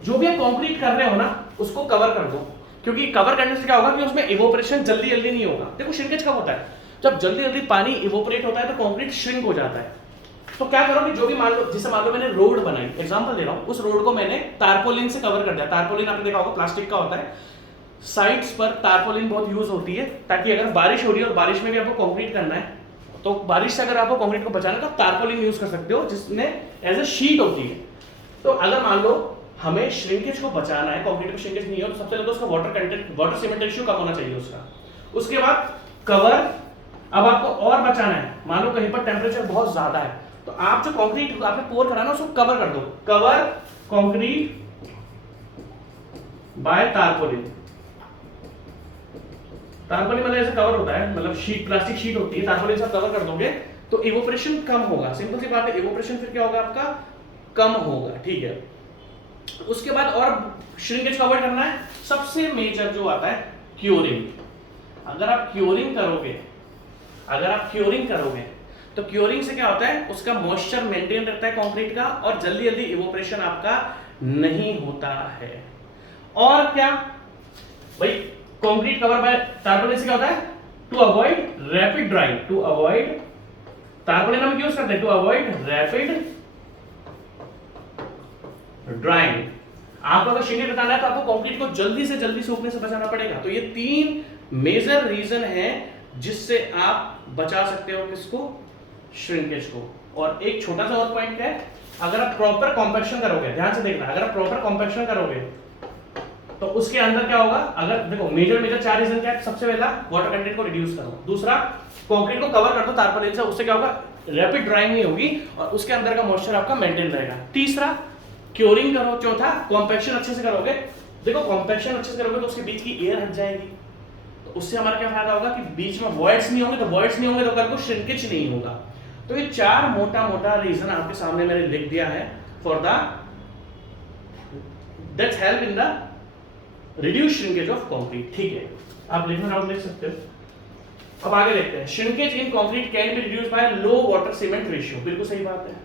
जो भी आप कंक्रीट कर रहे हो ना उसको कवर कर दो, क्योंकि कवर करने से क्या होगा कि उसमें इवोपरेशन जल्दी जल्दी नहीं होगा। देखो श्रिंकेज कब होता है, जब जल्दी जल्दी पानी इवोपरेट होता है तो कंक्रीट श्रिंक हो जाता है। तो क्या करो कि जो भी मान लो, जैसे मान लो मैंने रोड बनाई, एग्जांपल दे रहा हूं, उस रोड को मैंने तारपोलिन से कवर कर दिया। तारपोलिन आपने देखा होगा प्लास्टिक का होता है, साइड्स पर तारपोलिन बहुत यूज होती है, ताकि अगर बारिश हो रही है और बारिश में भी आपको कंक्रीट करना है तो बारिश से अगर आपको कंक्रीट को बचाना है तो आप तारपोलिन यूज कर सकते हो, जिसमें एज ए शीट होती है। तो अगर मान लो हमें श्रिंकेज को बचाना है, कंक्रीट में श्रिंकेज नहीं हो, तो सबसे पहले तो उसका water content, water cement ratio कम होना चाहिए उसका। उसके बाद कवर, अब आपको और बचाना है, मान लो कहीं पर टेम्परेचर बहुत ज्यादा है तो आप जो कंक्रीट आपने पोर कराना उसको कवर कर दो, cover concrete by tarpaulin. Tarpaulin मतलब ऐसे कवर होता है, मतलब शीट, प्लास्टिक शीट होती है, तारपोलिन से कवर कर दोगे तो इवोपरेशन कम होगा। सिंपल सी बात है, इवोपरेशन फिर क्या होगा आपका, कम होगा, ठीक है। उसके बाद और श्रिंकेज को अवॉइड करना है, सबसे मेजर जो आता है क्योरिंग। अगर आप क्योरिंग करोगे तो क्योरिंग से क्या होता है, उसका मॉइस्चर मेंटेन रहता है कंक्रीट का और जल्दी जल्दी इवोपरेशन आपका नहीं होता है। और क्या भाई, कंक्रीट कवर बाय तारपोलिन से क्या होता है, to avoid rapid drying, to avoid, tarpaulin हम यूज करते हैं टू अवॉइड रैपिड ड्राइंग। आपको अगर श्रिंकेज बताना है तो आपको कंक्रीट को जल्दी से सूखने से बचाना पड़ेगा। तो ये 3 मेजर रीजन है जिससे आप बचा सकते हो किसको, श्रिंकेज को। और एक छोटा सा और पॉइंट है, अगर आप प्रॉपर कॉम्पैक्शन करोगे, ध्यान से देखना, अगर आप प्रॉपर कॉम्पैक्शन करोगे तो उसके अंदर क्या होगा, अगर देखो मेजर 4 रीजन क्या है, सबसे पहला वाटर कंटेंट को रिड्यूस करो, दूसरा कंक्रीट को कवर कर दो तारपोलिन से, उससे क्या होगा, रैपिड ड्राइंग नहीं होगी और उसके अंदर का मॉइस्चर आपका मेंटेन रहेगा, तीसरा क्योरिंग करो, चौथा कॉम्पैक्शन अच्छे से करोगे। देखो कॉम्पैक्शन अच्छे से करोगे तो उसके बीच की एयर हट जाएगी, तो उससे हमारा क्या फायदा होगा कि बीच में वॉइड्स नहीं होंगे, तो वॉइड्स नहीं होंगे तो कल को श्रिंकेज नहीं होगा। तो ये 4 मोटा रीजन आपके सामने मैंने लिख दिया है for the that's help in the reduce shrinkage of concrete, ठीक है। आप लिखना डाउट लिख सकते हो। अब आगे देखते हैं, shrinkage in concrete can be reduced by low water cement ratio. बिल्कुल सही बात है,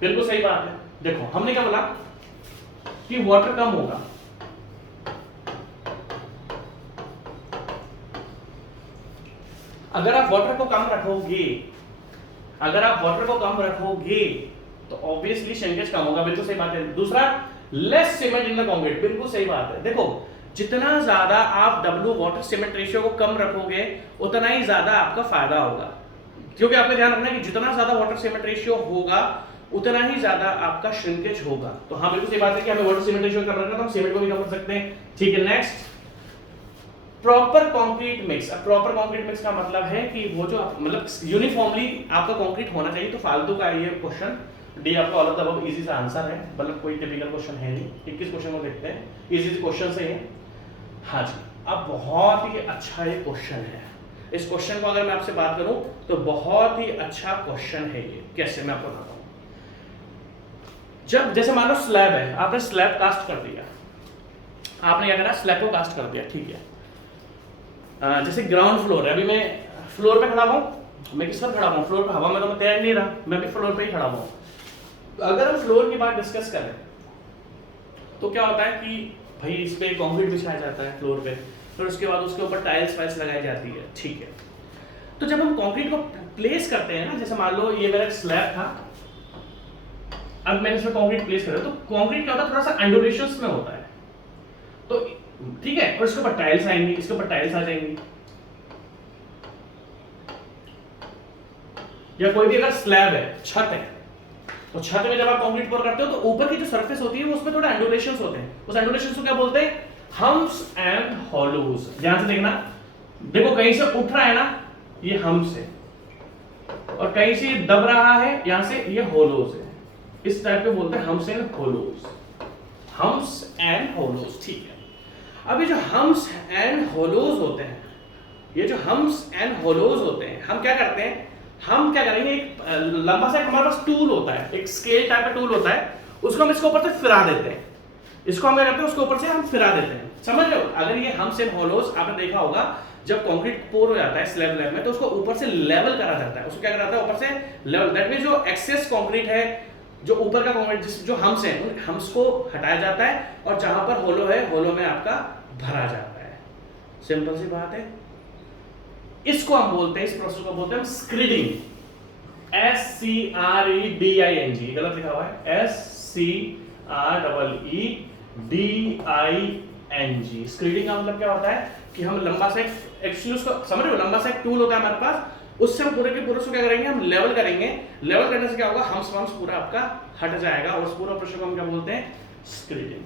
बिल्कुल सही बात है। देखो हमने क्या बोला कि वाटर कम होगा, अगर आप वाटर को कम रखोगे तो ऑब्वियसली श्रिंकेज कम होगा, बिल्कुल सही बात है। दूसरा, less cement in the concrete, बिल्कुल सही बात है। देखो जितना ज्यादा आप W वाटर सीमेंट रेशियो को कम रखोगे उतना ही ज्यादा आपका फायदा होगा, क्योंकि आपको ध्यान रखना है कि जितना ज्यादा वाटर सीमेंट रेशियो होगा उतना ही ज्यादा आपका श्रिंकेज होगा। तो हाँ बिल्कुल सही बात है कि हमें वाटर सीमेंट रेशियो कम रखना है तो हम सीमेंट को भी कम कर सकते हैं, ठीक है। Next, proper concrete mix. अब प्रॉपर कंक्रीट मिक्स का मतलब है कि वो जो मतलब यूनिफॉर्मली आपका कंक्रीट होना चाहिए। तो फालतू का ये क्वेश्चन डी आपका all of the above easy सा आंसर है, मतलब कोई टिपिकल क्वेश्चन है नहीं। 21 क्वेश्चन को देखते हैं, इजी क्वेश्चन से है। हाँ जी, अब बहुत ही अच्छा ये क्वेश्चन है, इस क्वेश्चन को अगर मैं आपसे बात करूं तो बहुत ही अच्छा क्वेश्चन है ये। कैसे, मैं आपको बताता हूं। जब जैसे मान लो स्लैब है, आपने स्लैब कास्ट कर दिया, आपने क्या करा, स्लैब को कास्ट कर दिया, ठीक है। जैसे ग्राउंड फ्लोर है, अभी मैं फ्लोर पे खड़ा हूं, मैं किस पर खड़ा हूं, फ्लोर पे, हवा में तो मैं तैर नहीं रहा, मैं भी फ्लोर पे ही खड़ा हूं। अगर हम फ्लोर की बात डिस्कस करें तो क्या होता है कि भाई इस पे कंक्रीट बिछाया जाता है फ्लोर पे, फिर उसके बाद उसके ऊपर टाइल्स वाइल्स लगाई जाती है, ठीक है। तो जब हम कंक्रीट को प्लेस करते हैं ना, जैसे मान लो ये मेरा स्लैब था, अब मैंने इसमें कंक्रीट प्लेस करा, तो कंक्रीट क्या होता है, थोड़ा सा एंडुलेशंस में होता है, तो ठीक है, और इसके ऊपर टाइल्स आएंगी, इसके ऊपर टाइल्स आ जाएंगी, या कोई भी अगर स्लैब है, छत है, तो छत में जब आप कंक्रीट पोर करते हो तो ऊपर की जो सरफेस होती है वो उसमें थोड़ा एंडुलेशंस होते हैं, उस एंडुलेशंस को क्या बोलते हैं, हम्प्स एंड हॉलोज। ध्यान से देखना, देखो कहीं से उठ रहा है ना, ये हम्प्स है, और कहीं से ये दब रहा है, यहां से ये होलोज है, इस टाइप पे बोलते हैं humps and hollows, humps and hollows, ठीक है। अब ये जो हम्प्स एंड होलोज होते हैं, ये जो हम्प्स एंड होलोज होते हैं, हम क्या करते हैं, हम क्या करेंगे, एक लंबा सा हमारे पास टूल होता है, एक स्केल टाइप का टूल होता है, उसको हम इसके ऊपर से फिरा देते हैं, इसको हम क्या करते हैं, उसके ऊपर से हम फिरा देते हैं, समझ लो। अगर ये हम्प्स एंड होलोज आपने देखा होगा, जब कंक्रीट पोर हो जाता है स्लैब में, तो उसको ऊपर से लेवल करा जाता है, उसको क्या करा जाता है, ऊपर से लेवल, दैट मींस जो एक्सेस कंक्रीट है, जो ऊपर का कंक्रीट, जो हम्प्स हैं, उन हम्प्स को हटाया जाता है, और जहां पर होलो है, होलो में आपका भरा जाता है। सिंपल सी बात है। इसको हम बोलते हैं, इस प्रोसेस को बोलते हैं स्क्रीडिंग, SCREDING, गलत लिखा हुआ है, SCREEDING। स्क्रीडिंग का मतलब क्या होता है कि हम लंबा सा एक्चुअली उसको समझ रहे हो, लंबा सा एक टूल होता है हमारे पास, उससे हम पूरे के पूरे को क्या करेंगे, हम लेवल करेंगे, लेवल करने से क्या होगा, हम्प्स पूरा आपका हट जाएगा, और उस पूरा प्रोसेस को हम क्या बोलते हैं, स्क्रीडिंग।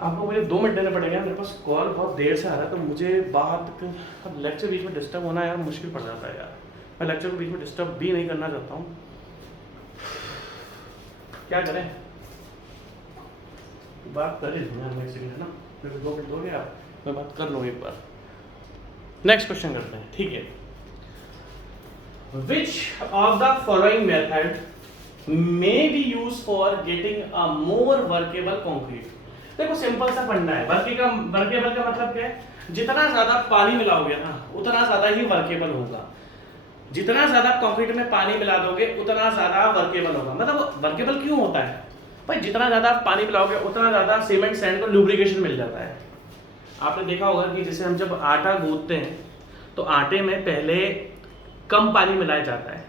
आपको मुझे 2 मिनट देने पड़ेंगे, मेरे पास कॉल बहुत देर से आ रहा है, तो मुझे बात लेक्चर बीच में डिस्टर्ब होना यार मुश्किल पड़ जाता है यार, मैं लेक्चर को बीच में डिस्टर्ब भी नहीं करना चाहता हूँ, क्या करें, बात कर ही है ना, मेरे 2 मिनट हो गए आप, मैं बात कर लूँ एक बार। नेक्स्ट क्वेश्चन करते हैं, ठीक है। Which of the following method may be used for getting a more workable concrete? देखो सिंपल सा फंडा है, वर्केबल का मतलब क्या है, जितना ज्यादा पानी मिलाओगे ना उतना ज्यादा ही वर्केबल होगा, जितना ज्यादा कंक्रीट में पानी मिला दोगे उतना ज्यादा वर्केबल होगा। मतलब वर्केबल क्यों होता है भाई, जितना ज्यादा पानी मिलाओगे उतना ज्यादा सीमेंट सैंड को लुब्रिकेशन मिल जाता है। आपने देखा होगा कि जैसे हम जब आटा गूंथते हैं तो आटे में पहले कम पानी मिलाया जाता है,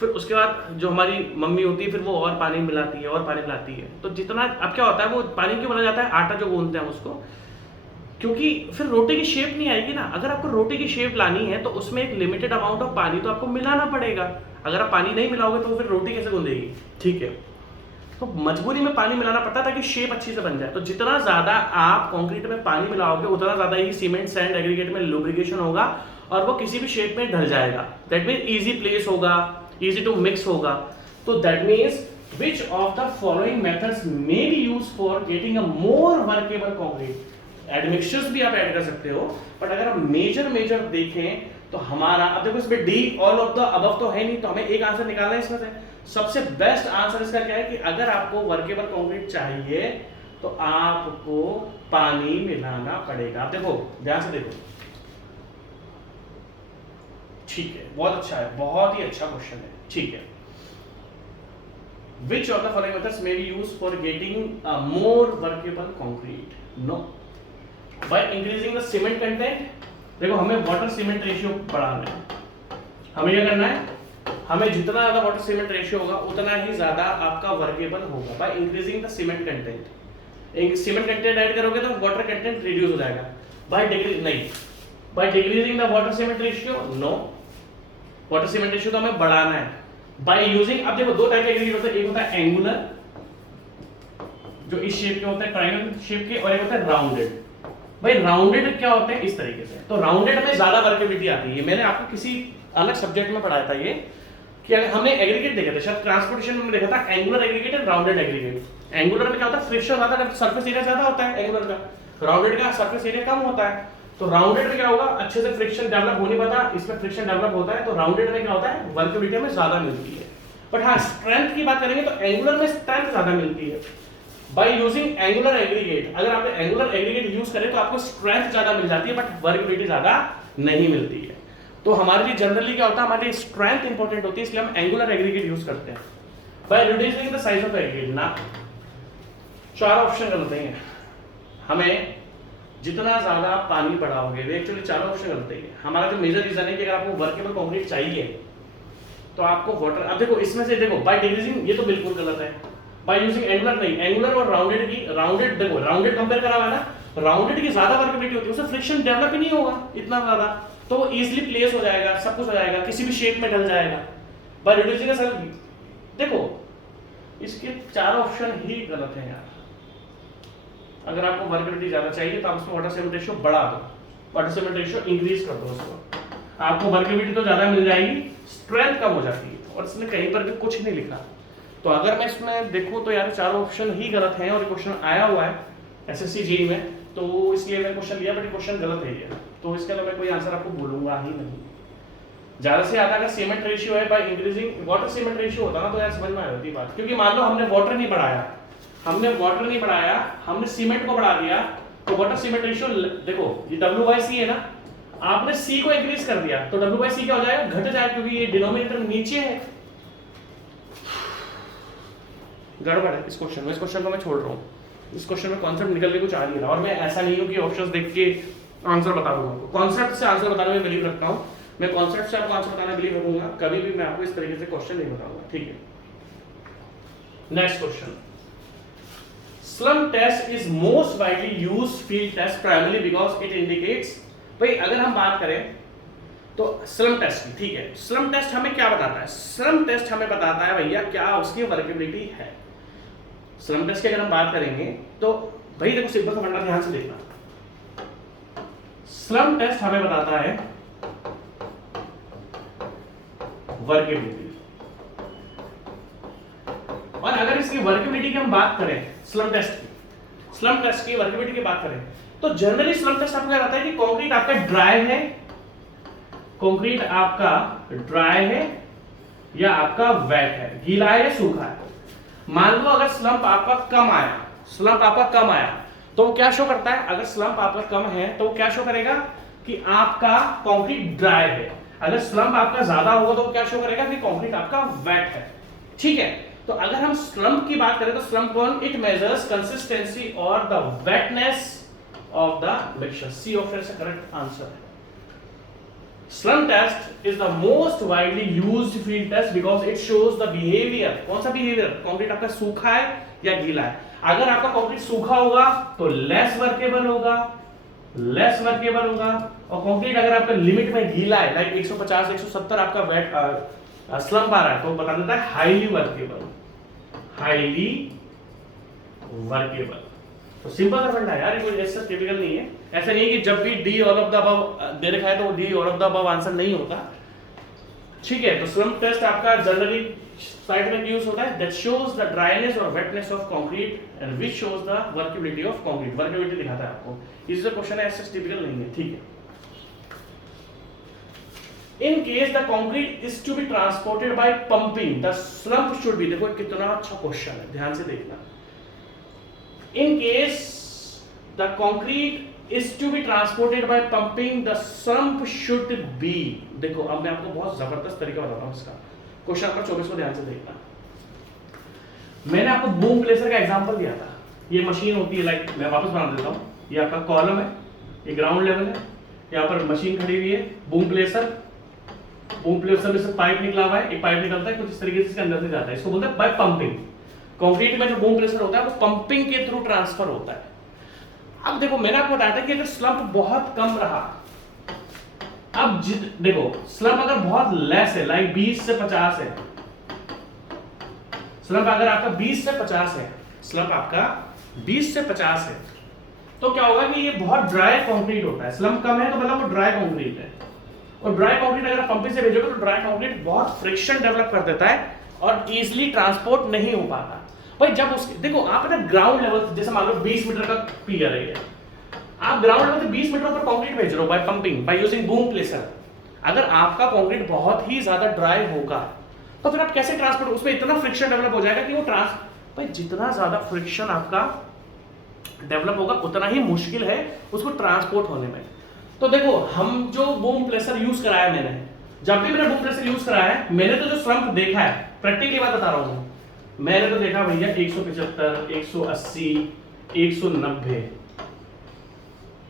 फिर उसके बाद जो हमारी मम्मी होती है फिर वो और पानी मिलाती है, और पानी मिलाती है, तो जितना अब क्या होता है, वो पानी क्यों मिलाया जाता है, आटा जो गूंथते हैं उसको, क्योंकि फिर रोटी की शेप नहीं आएगी ना। अगर आपको रोटी की शेप लानी है तो उसमें एक लिमिटेड अमाउंट ऑफ पानी तो आपको मिलाना पड़ेगा, अगर आप पानी नहीं मिलाओगे तो फिर रोटी कैसे गूंदेगी, ठीक है। तो मजबूरी में पानी मिलाना पड़ता है ताकि शेप अच्छी से बन जाए। तो जितना ज्यादा आप कंक्रीट में पानी मिलाओगे उतना ज्यादा ही सीमेंट सैंड एग्रीगेट में लुब्रिकेशन होगा और वो किसी भी शेप में ढल जाएगा, दैट मींस इजी प्लेस होगा, इजी टू मिक्स होगा। तो that means which of the following methods may be used for getting a more workable concrete? Admixtures भी आप ऐड कर सकते हो, बट अगर हम मेजर देखें तो हमारा, अब देखो इसमें D all of the above तो है नहीं, तो हमें एक आंसर निकालना है इसमें से। सबसे बेस्ट आंसर इसका क्या है कि अगर आपको वर्केबल कंक्रीट चाहिए तो आपको पानी मिलाना पड़ेगा। आप देखो ध्यान से देखो, ठीक है, बहुत अच्छा है, बहुत ही अच्छा क्वेश्चन है, ठीक है। Which of the following methods may be used for getting a more workable concrete? No. By increasing the cement content. देखो हमें वाटर सीमेंट रेशियो बढ़ाना है, हमें क्या करना है, हमें जितना ज्यादा वाटर सीमेंट रेशियो होगा उतना ही ज्यादा आपका वर्केबल होगा। By increasing the cement content, cement content add करोगे तो वाटर कंटेंट रिड्यूस हो जाएगा। By decreasing the water cement ratio, no, water cement ratio तो हमें बढ़ाना है। बाय यूजिंग, अब देखो 2 टाइप के एग्रीगेट होते हैं, एक होता है एंगुलर जो इस शेप के होता है ट्रायंगल शेप के, और एक होता है राउंडेड। भाई राउंडेड क्या होते हैं, इस तरीके से, तो राउंडेड में ज्यादा वर्केबिलिटी आती है। मैंने आपको किसी अलग सब्जेक्ट में पढ़ाया था ये कि हमने एग्रीगेट देखे थे, शायद ट्रांसपोर्टेशन में देखा था, angular aggregate and rounded aggregate. Angular में क्या होता है, फ्रिक्शन ज्यादा, सरफेस एरिया ज्यादा होता है एंगुलर का, राउंडेड का सरफेस एरिया कम होता है। तो राउंडेड में क्या होगा, अच्छे से फ्रिक्शन डेवलप हो नहीं पाता, इसमें फ्रिक्शन डेवलप होता है, तो राउंडेड में क्या होता है, वर्केबिलिटी में ज्यादा मिलती है। बट हाँ, स्ट्रेंथ की बात करेंगे तो एंगुलर में स्ट्रेंथ ज्यादा मिलती है बाय यूजिंग एंगुलर एग्रीगेट। अगर आप एंगुलर एग्रीगेट यूज करें तो आपको स्ट्रेंथ ज्यादा मिल जाती है, बट वर्केबिलिटी ज्यादा नहीं मिलती है। तो हमारे लिए जनरली क्या होता है, हमारे लिए स्ट्रेंथ इंपॉर्टेंट होती है, इसलिए हम एंगुलर एग्रीगेट यूज करते हैं by reducing the size of aggregate ना। 4 ऑप्शन गलत हैं हमें जितना ज्यादा पानी बढ़ाओगे, वे एक्चुअली 4 ऑप्शन गलत है। हमारा जो मेजर रीजन है कि अगर आपको वर्केबल कंक्रीट चाहिए तो आपको वाटर, अब देखो इसमें से देखो बाय डिक्रीजिंग, ये तो बिल्कुल गलत है। बाय यूजिंग एंगुलर नहीं, एंगुलर और राउंडेड की, राउंडेड देखो राउंडेड कंपेयर करा हुआ है ना, राउंडेड की ज्यादा वर्केबिलिटी होती है, उससे फ्रिक्शन डेवलप ही नहीं होगा इतना ज्यादा, तो वो इजीली प्लेस हो जाएगा, सब कुछ हो जाएगा, किसी भी शेप में ढल जाएगा। बाय रिड्यूसिंग सेल, देखो इसके 4 ऑप्शन ही गलत है यार। अगर आपको वर्केबिलिटी ज्यादा चाहिए तो आप उसमें वाटर सीमेंट रेशियो बढ़ा दो, वाटर सीमेंट रेशियो इंक्रीज कर दो उसको, आपको वर्केबिलिटी तो ज्यादा मिल जाएगी, स्ट्रेंथ कम हो जाती है। और इसने कहीं पर भी कुछ नहीं लिखा, तो अगर मैं इसमें देखूं तो यार 4 ऑप्शन ही गलत हैं, और क्वेश्चन आया हुआ है एसएससी जेईई में, तो इसलिए मैं क्वेश्चन लिया, बट क्वेश्चन गलत है ये, तो इसके अलावा मैं कोई आंसर आपको बोलूंगा ही नहीं। ज्यादा से ज्यादा अगर सीमेंट रेशियो है by increasing water cement ratio होता ना, तो यार समझ में आ जाती बात, क्योंकि मान लो हमने वाटर नहीं बढ़ाया, हमने सीमेंट को बढ़ा दिया, तो वाटर सीमेंट रेशियो देखो ये W/C है ना, आपने C को इंक्रीज कर दिया तो W/C क्या हो जाएगा, घट जाएगा, क्योंकि ये डिनोमिनेटर नीचे है। गड़बड़ है इस क्वेश्चन में, इस क्वेश्चन को मैं छोड़ रहा हूँ, इस क्वेश्चन में कॉन्सेप्ट निकल के कुछ आ नहीं रहा, और मैं ऐसा नहीं हूँ कि ऑप्शंस देख के आंसर बता दूंगा, कॉन्सेप्ट से आंसर बताने में बिलीव रखता हूँ मैं, कॉन्सेप्ट से आपको आंसर बताने में बिलीव रखूंगा, कभी भी मैं आपको इस तरीके से क्वेश्चन नहीं बताऊंगा, ठीक है। Next question, slump test is most widely used field test primarily because it indicates, भाई अगर हम बात करें तो slump test की, ठीक है, slump test हमें क्या बताता है, slump test हमें बताता है भैया क्या उसकी वर्केबिलिटी है। slump test की अगर हम बात करेंगे तो भाई देखो सिंपल सा फंडा ध्यान से देखना, slump test हमें बताता है वर्केबिलिटी, और अगर इसकी वर्केबिलिटी की हम बात करें, स्लम टेस्ट की वर्केबिलिटी की बात करें, तो जनरली स्लम टेस्ट आपको क्या कहता है कि कंक्रीट आपका ड्राई है, कंक्रीट आपका ड्राई है या आपका वेट है, गीला है या सूखा है। मान लो अगर स्लम्प आपका कम आया, तो वो क्या शो करता है, अगर स्लम्प आपका कम है तो वो क्या शो करेगा कि आपका कंक्रीट ड्राई है, अगर स्लम्प आपका ज्यादा होगा तो वो क्या शो करेगा कि कंक्रीट आपका वेट है, ठीक है। तो अगर हम स्लम्प की बात करें तो स्लम्प कौन, इट मेजर्स कंसिस्टेंसी और the wetness of the mixture, C option is correct answer है। Slump test is the most widely used field test because it shows the behaviour, कौन सा बिहेवियर, कंक्रीट आपका सूखा है या गीला है। अगर आपका कंक्रीट सूखा होगा तो लेस वर्केबल होगा, और कंक्रीट अगर आपका लिमिट में गीला है, लाइक 150 170 आपका वेट स्लम्प आ रहा है, तो बता देता है हाईली वर्केबल। तो सिंपल सा फंडा है यार, ये कोई ऐसा टिपिकल नहीं है, ऐसा नहीं है कि जब भी D all of the above दे रखा है तो D all of the above answer नहीं होता, ठीक है। तो स्लम्प टेस्ट आपका जनरली साइड में यूज होता है, दैट शोज द ड्राइनेस और wetness of concrete and which shows the workability of concrete, workability दिखाता है आपको। इस जो क्वेश्चन है ऐसा टिपिकल नहीं है, ठीक है। In case the concrete is to be transported by pumping, the slump should be, देखो कितना अच्छा क्वेश्चन है, ध्यान से देखना। In case the concrete is to be transported by pumping, the slump should be, देखो अब मैं आपको बहुत जबरदस्त तरीका बताता हूँ इसका, क्वेश्चन नंबर 24 को ध्यान से देखना। मैंने आपको बूम प्लेसर का एग्जांपल दिया था, ये मशीन होती है, लाइक मैं वापस बना देता हूँ, ये आपका कॉलम है, ये ग्राउंड लेवल है, यहाँ पर मशीन खड़ी हुई है, बूम प्लेसर में से पाइप निकला हुआ है, एक पाइप निकलता है कुछ इस तरीके से इसके अंदर से जाता है, इसको बोलते हैं बाय पंपिंग। कंक्रीट में जो बूम प्रेशर होता है वो पंपिंग के थ्रू ट्रांसफर होता है। अब देखो मैंने आपको बताया था कि अगर स्लम्प बहुत कम रहा, अब देखो स्लम्प अगर बहुत लेस है, लाइक 20 से 50 है, स्लम्प अगर आपका 20 से 50 है, स्लम्प आपका 20 से 50 है, तो क्या होगा कि ये बहुत ड्राई कंक्रीट होता है। स्लम्प कम है तो मतलब वो ड्राई कंक्रीट है, और ड्राई कंक्रीट अगर पंपिंग से भेजोगे तो ड्राई कंक्रीट बहुत फ्रिक्शन डेवलप कर देता है और इजीली ट्रांसपोर्ट नहीं हो पाता। भाई जब उसके देखो आप ना ग्राउंड लेवल, जैसे मान लो 20 मीटर का पियर है, आप ग्राउंड लेवल से 20 मीटर ऊपर कंक्रीट भेज रहे हो by pumping, by using boom placer. अगर आपका कंक्रीट बहुत ही ज्यादा ड्राई होगा तो फिर आप कैसे ट्रांसपोर्ट, उसमें इतना फ्रिक्शन डेवलप हो जाएगा कि वो भाई जितना ज्यादा फ्रिक्शन आपका डेवलप होगा उतना ही मुश्किल है उसको ट्रांसपोर्ट होने में। तो देखो हम जो बूम प्लेसर यूज कराया मैंने, जब भी मैंने बूम प्रेशर यूज कराया है, मैंने तो जो श्रम्प देखा है, प्रैक्टिकली बात बता रहा हूँ, मैंने तो देखा भैया 175, 180, 190,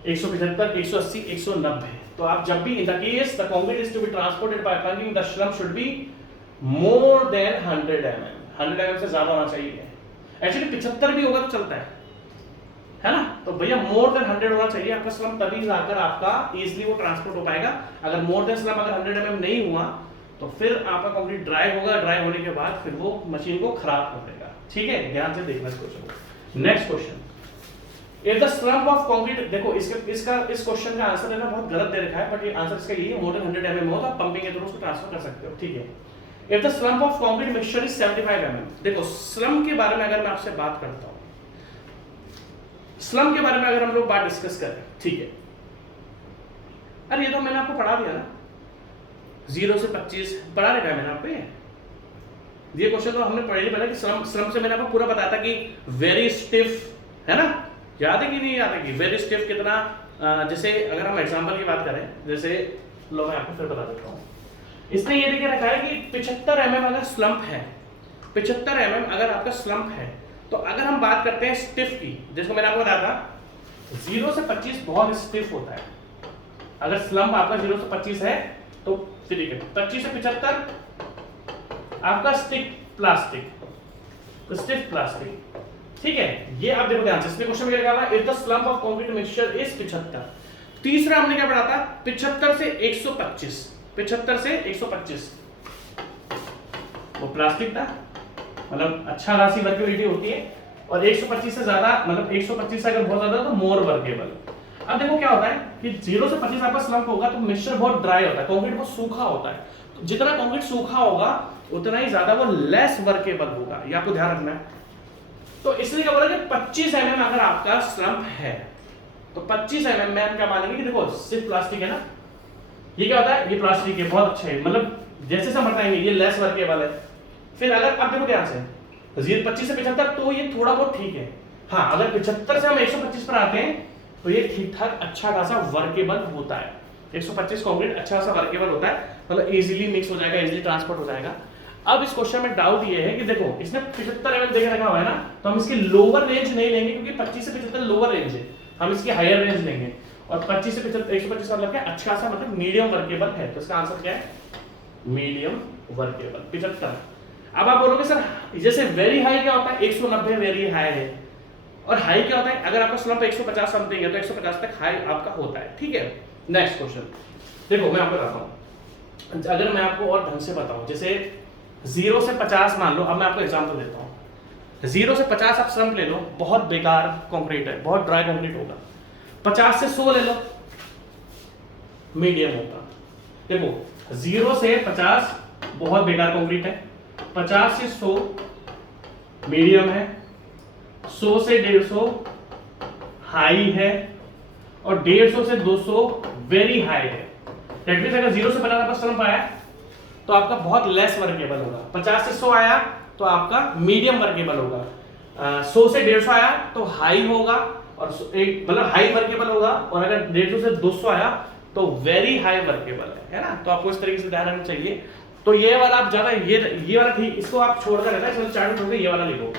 175, 180, 190। तो आप जब भी in the case the concrete is to be transported by pumping, the slump should be more than 100 mm, 100 mm से ज्यादा होना चाहिए। एक्चुअली 75 भी होगा तो चलता है ना। तो भैया मोर देन 100 होना चाहिए आपका श्रम्प, तभी जाकर आपका इजीली वो ट्रांसपोर्ट हो पाएगा। अगर मोर देन श्रम्प अगर 100 mm नहीं हुआ तो फिर आपका कंक्रीट ड्राई होगा, ड्राई होने के बाद फिर वो मशीन को खराब कर देगा। ठीक है, ध्यान से देखना इस क्वेश्चन को। Next question, if the slump of concrete, देखो इस क्वेश्चन का आंसर है ना बहुत गलत दे रखा है, बट ये आंसर इसका यही है, मोर देन 100 mm हो तो आप पंपिंग के थ्रू उसको ट्रांसफर कर सकते हो। ठीक है, if the slump of concrete mixture is 75 mm, देखो श्रम्प के बारे में अगर मैं आपसे बात करता हूं, स्लम के बारे में अगर हम लोग बात डिस्कस करें, ठीक है, अरे ये तो मैंने आपको पढ़ा दिया ना, 0 से 25 पढ़ा रखा है मैंने आपको। ये क्वेश्चन तो हमने पढ़े पहले कि स्लम से मैंने आपको पूरा बताया था कि वेरी स्टिफ है ना, याद है कि नहीं याद है कि वेरी स्टिफ कितना, जैसे अगर हम एग्जांपल की बात करें, जैसे लो मैं आपको फिर बता देता हूँ, इसने ये देखे रखा है कि 75 mm अगर स्लम्प है, 75 mm अगर आपका स्लम्प है, तो अगर हम बात करते हैं स्टिफ की, जिसको मैंने आपको बताया था 0 से 25 बहुत स्टिफ होता है। अगर स्लम्प आपका 0 से 25 है तो ठीक है, 25 से 75 आपका स्टिक प्लास्टिक, तो स्टिफ प्लास्टिक। ठीक है, ये आप देखो ध्यान से, इसमें क्वेश्चन में क्या लिखा है, if the slump of concrete mixture is 75। तीसरा हमने क्या पढ़ा था, 75 से 125, 75 से 125 वो प्लास्टिक था, मतलब अच्छा खासी वर्केबिलिटी होती है, और 125 से ज्यादा, मतलब 125 से अगर बहुत ज्यादा तो मोर वर्केबल। अब देखो क्या होता है कि 0 से 25 आपका स्लम्प होगा तो मिक्सचर बहुत ड्राई होता है, कंक्रीट बहुत सूखा होता है, तो जितना कंक्रीट सूखा होगा उतना ही ज्यादा वो लेस वर्केबल होगा, ये आपको ध्यान रखना है। तो इसलिए क्या बोला कि 25 mm अगर आपका स्लम्प है तो 25 mm में हम क्या मानेंगे कि देखो सिर्फ प्लास्टिक है ना, ये क्या होता है, ये प्लास्टिक है, बहुत अच्छा है, मतलब जैसे हम बताएंगे ये लेस वर्केबल है। फिर अगर आप देखो ध्यान से 25 से 75 तो ये थोड़ा बहुत ठीक है, हाँ अगर 75 से हम 125 पर आते हैं तो ये ठीक ठाक अच्छा खासा वर्केबल होता है। 125 कंक्रीट अच्छा खासा वर्केबल होता है, मतलब इजीली मिक्स हो जाएगा, इजीली ट्रांसपोर्ट हो जाएगा। अब इस क्वेश्चन में डाउट ये है कि देखो इसने 75 mm देख रखा हुआ है ना, तो हम इसकी लोअर रेंज नहीं लेंगे क्योंकि 25 से 75 लोअर रेंज है, हम इसकी हायर रेंज लेंगे, और 25 से 75 125 मतलब क्या अच्छा खासा, मतलब मीडियम वर्केबल है, तो इसका आंसर क्या है, मीडियम वर्केबल 75। अब आप बोलोगे सर जैसे वेरी हाई क्या होता है, 190 वेरी हाई है, और हाई क्या होता है, अगर आपका स्लम्प 150 समथिंग है तो 150 तक हाई आपका होता है। ठीक है, नेक्स्ट क्वेश्चन देखो मैं आपको बताता हूँ, अगर मैं आपको और ढंग से बताऊं, जैसे 0 से 50 मान लो, अब मैं आपको एग्जांपल देता हूँ, 0 से 50 आप श्रम्प ले लो, बहुत बेकार कंक्रीट है, बहुत ड्राई कंक्रीट होगा। 50 से 100 ले लो, मीडियम होगा। देखो 0 से 50 बहुत बेकार कंक्रीट है, 50 से 100 मीडियम है, 100 से 150 हाई है, और 150 से 200 वेरी हाई है। दैट मींस अगर 0 से 50 आपका श्रम्प आया तो आपका बहुत लेस वर्केबल होगा, 50 से 100 आया तो आपका मीडियम वर्केबल होगा, 100 से 150 आया तो हाई होगा, और एक मतलब हाई वर्केबल होगा, और अगर 150 से 200 आया तो वेरी हाई वर्केबल है ना। तो आपको इस तरीके से ध्यान रखना चाहिए। तो ये वाला आप ज्यादा ये वाला ठीक, इसको आप छोड़कर रहता है, इसमें चार्ट छोड़ के ये वाला लिखो,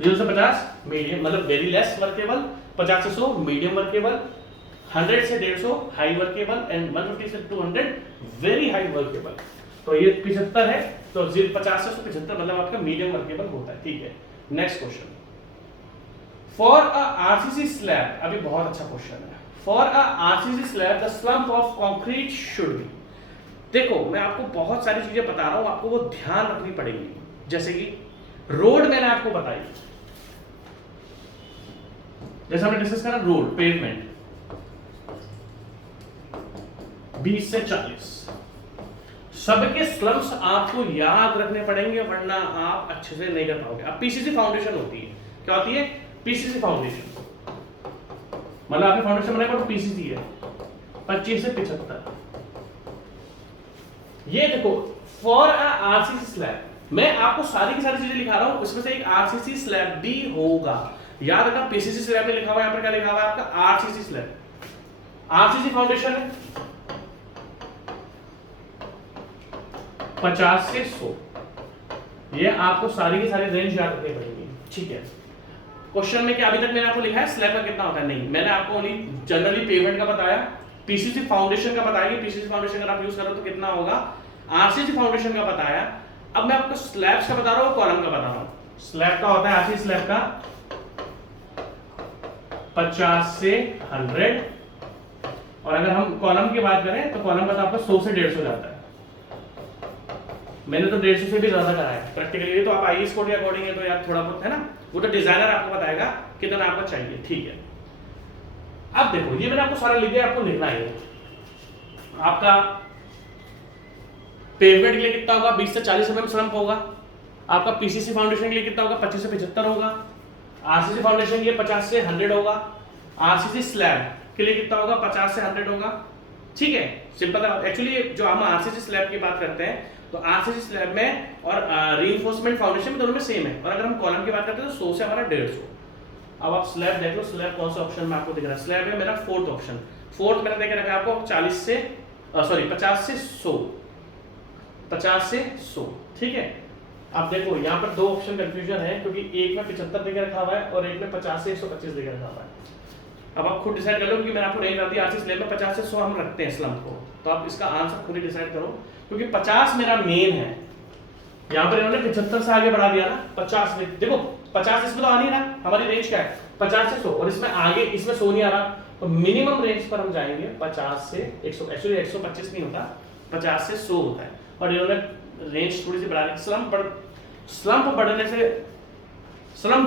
0 से 50 मीडियम मतलब वेरी लेस वर्केबल, 50 से 100 मीडियम वर्केबल, 100 से 150 हाई वर्केबल, एंड 150 से 200 वेरी हाई वर्केबल। तो ये 75 है, तो 50 से 75 मतलब आपका मीडियम वर्केबल होता है। ठीक है, next question, for a RCC slab, अभी बहुत अच्छा क्वेश्चन है, for a RCC slab the slump of concrete should be. देखो मैं आपको बहुत सारी चीजें बता रहा हूं, आपको वो ध्यान रखनी पड़ेगी, जैसे कि रोड मैंने आपको बताई, जैसे हमने डिस्कस करा रोड पेवमेंट 20 से 40, सबके स्लम्स आपको याद रखने पड़ेंगे वरना आप अच्छे से नहीं कर पाओगे। अब पीसीसी फाउंडेशन होती है, क्या होती है, पीसीसी फाउंडेशन, मतलब आपने फाउंडेशन बनाया तो पीसीसी है 25 से 75। ये देखो फॉर अ आरसीसी स्लैब, मैं आपको सारी की सारी चीजें लिखा रहा हूं, उसमें से एक आरसीसी स्लैब भी होगा। याद रखना पीसीसी स्लैब में लिखा हुआ है, यहाँ पर क्या लिखा हुआ है आपका आरसीसी स्लैब। आरसीसी फाउंडेशन है 50 से 100, ये आपको सारी की सारी रेंज याद रखनी पड़ेगी, ठीक है। क्वेश्चन में क्या अभी तक मैंने आपको लिखा है स्लैब का कितना होता है, नहीं, मैंने आपको ओनली जनरली पेमेंट का बताया, पीसीसी फाउंडेशन का बताया कि पीसीसी फाउंडेशन अगर आप यूज करो तो कितना होगा, आरसीसी फाउंडेशन का बताया। अब मैं आपको स्लैब्स का बता रहा हूं, कॉलम का बता रहा हूं। स्लैब का होता है आरसीसी स्लैब का 50 से 100, और अगर हम कॉलम की बात करें तो कॉलम का तो आपका 100 से 150 जाता है। मैंने तो 150 से भी ज्यादा कराया है प्रैक्टिकली, तो आप आईएएस कोड के अकॉर्डिंग है तो यार थोड़ा बहुत है ना, वो तो डिजाइनर आपको बताएगा कितना आपको चाहिए, ठीक है। अब देखो ये मैंने आपको सारा लिख दिया, आपको लिखना है आपका पेवमेंट के लिए कितना होगा 20 से 40 mm स्लम्प होगा, आपका पीसीसी फाउंडेशन के लिए कितना होगा 25 से 75 होगा, आरसीसी फाउंडेशन के लिए 50 से 100 होगा, आरसीसी स्लैब के लिए कितना होगा 50 से 100 होगा, ठीक है। सिंपल है एक्चुअली, जो हम आरसीसी स्लैब की बात करते हैं तो आरसीसी स्लैब में और रीइंफोर्समेंट फाउंडेशन में दोनों में सेम है, और अगर हम कॉलम की बात करते हैं तो 100 से हमारा 150। अब आप स्लैब देख लो, स्लैब कौन सा ऑप्शन में आपको दिख रहा है, स्लैब है मेरा फोर्थ ऑप्शन, फोर्थ मैंने देख रखा है आपको 50 से 100, 50 से 100, ठीक है। अब देखो यहाँ पर दो ऑप्शन कंफ्यूजन है, क्योंकि एक में 75 देकर रखा हुआ है और एक में 50 से 125 देकर रखा हुआ है। अब आप खुद डिसाइड कर लो, क्योंकि मैंने आपको रेंज आती है आरसीसी स्लैब में 50 से 100 हम रखते हैं स्लम्प को, तो आप इसका आंसर खुद ही डिसाइड करो, क्योंकि 50 मेरा मेन है। यहाँ पर इन्होंने 75 से आगे बढ़ा दिया ना, 50 में देखो 50 इसमें तो आ नहीं रहा, हमारी रेंज क्या है 50 से 100, और इसमें आगे इसमें 100 नहीं आ रहा, तो मिनिमम रेंज पर हम जाएंगे 50 से 100, एक्चुअली 125 नहीं होता, 50 से 100 होता है, और इन्होंने रेंज थोड़ी सी बढ़ा दी। स्लम्प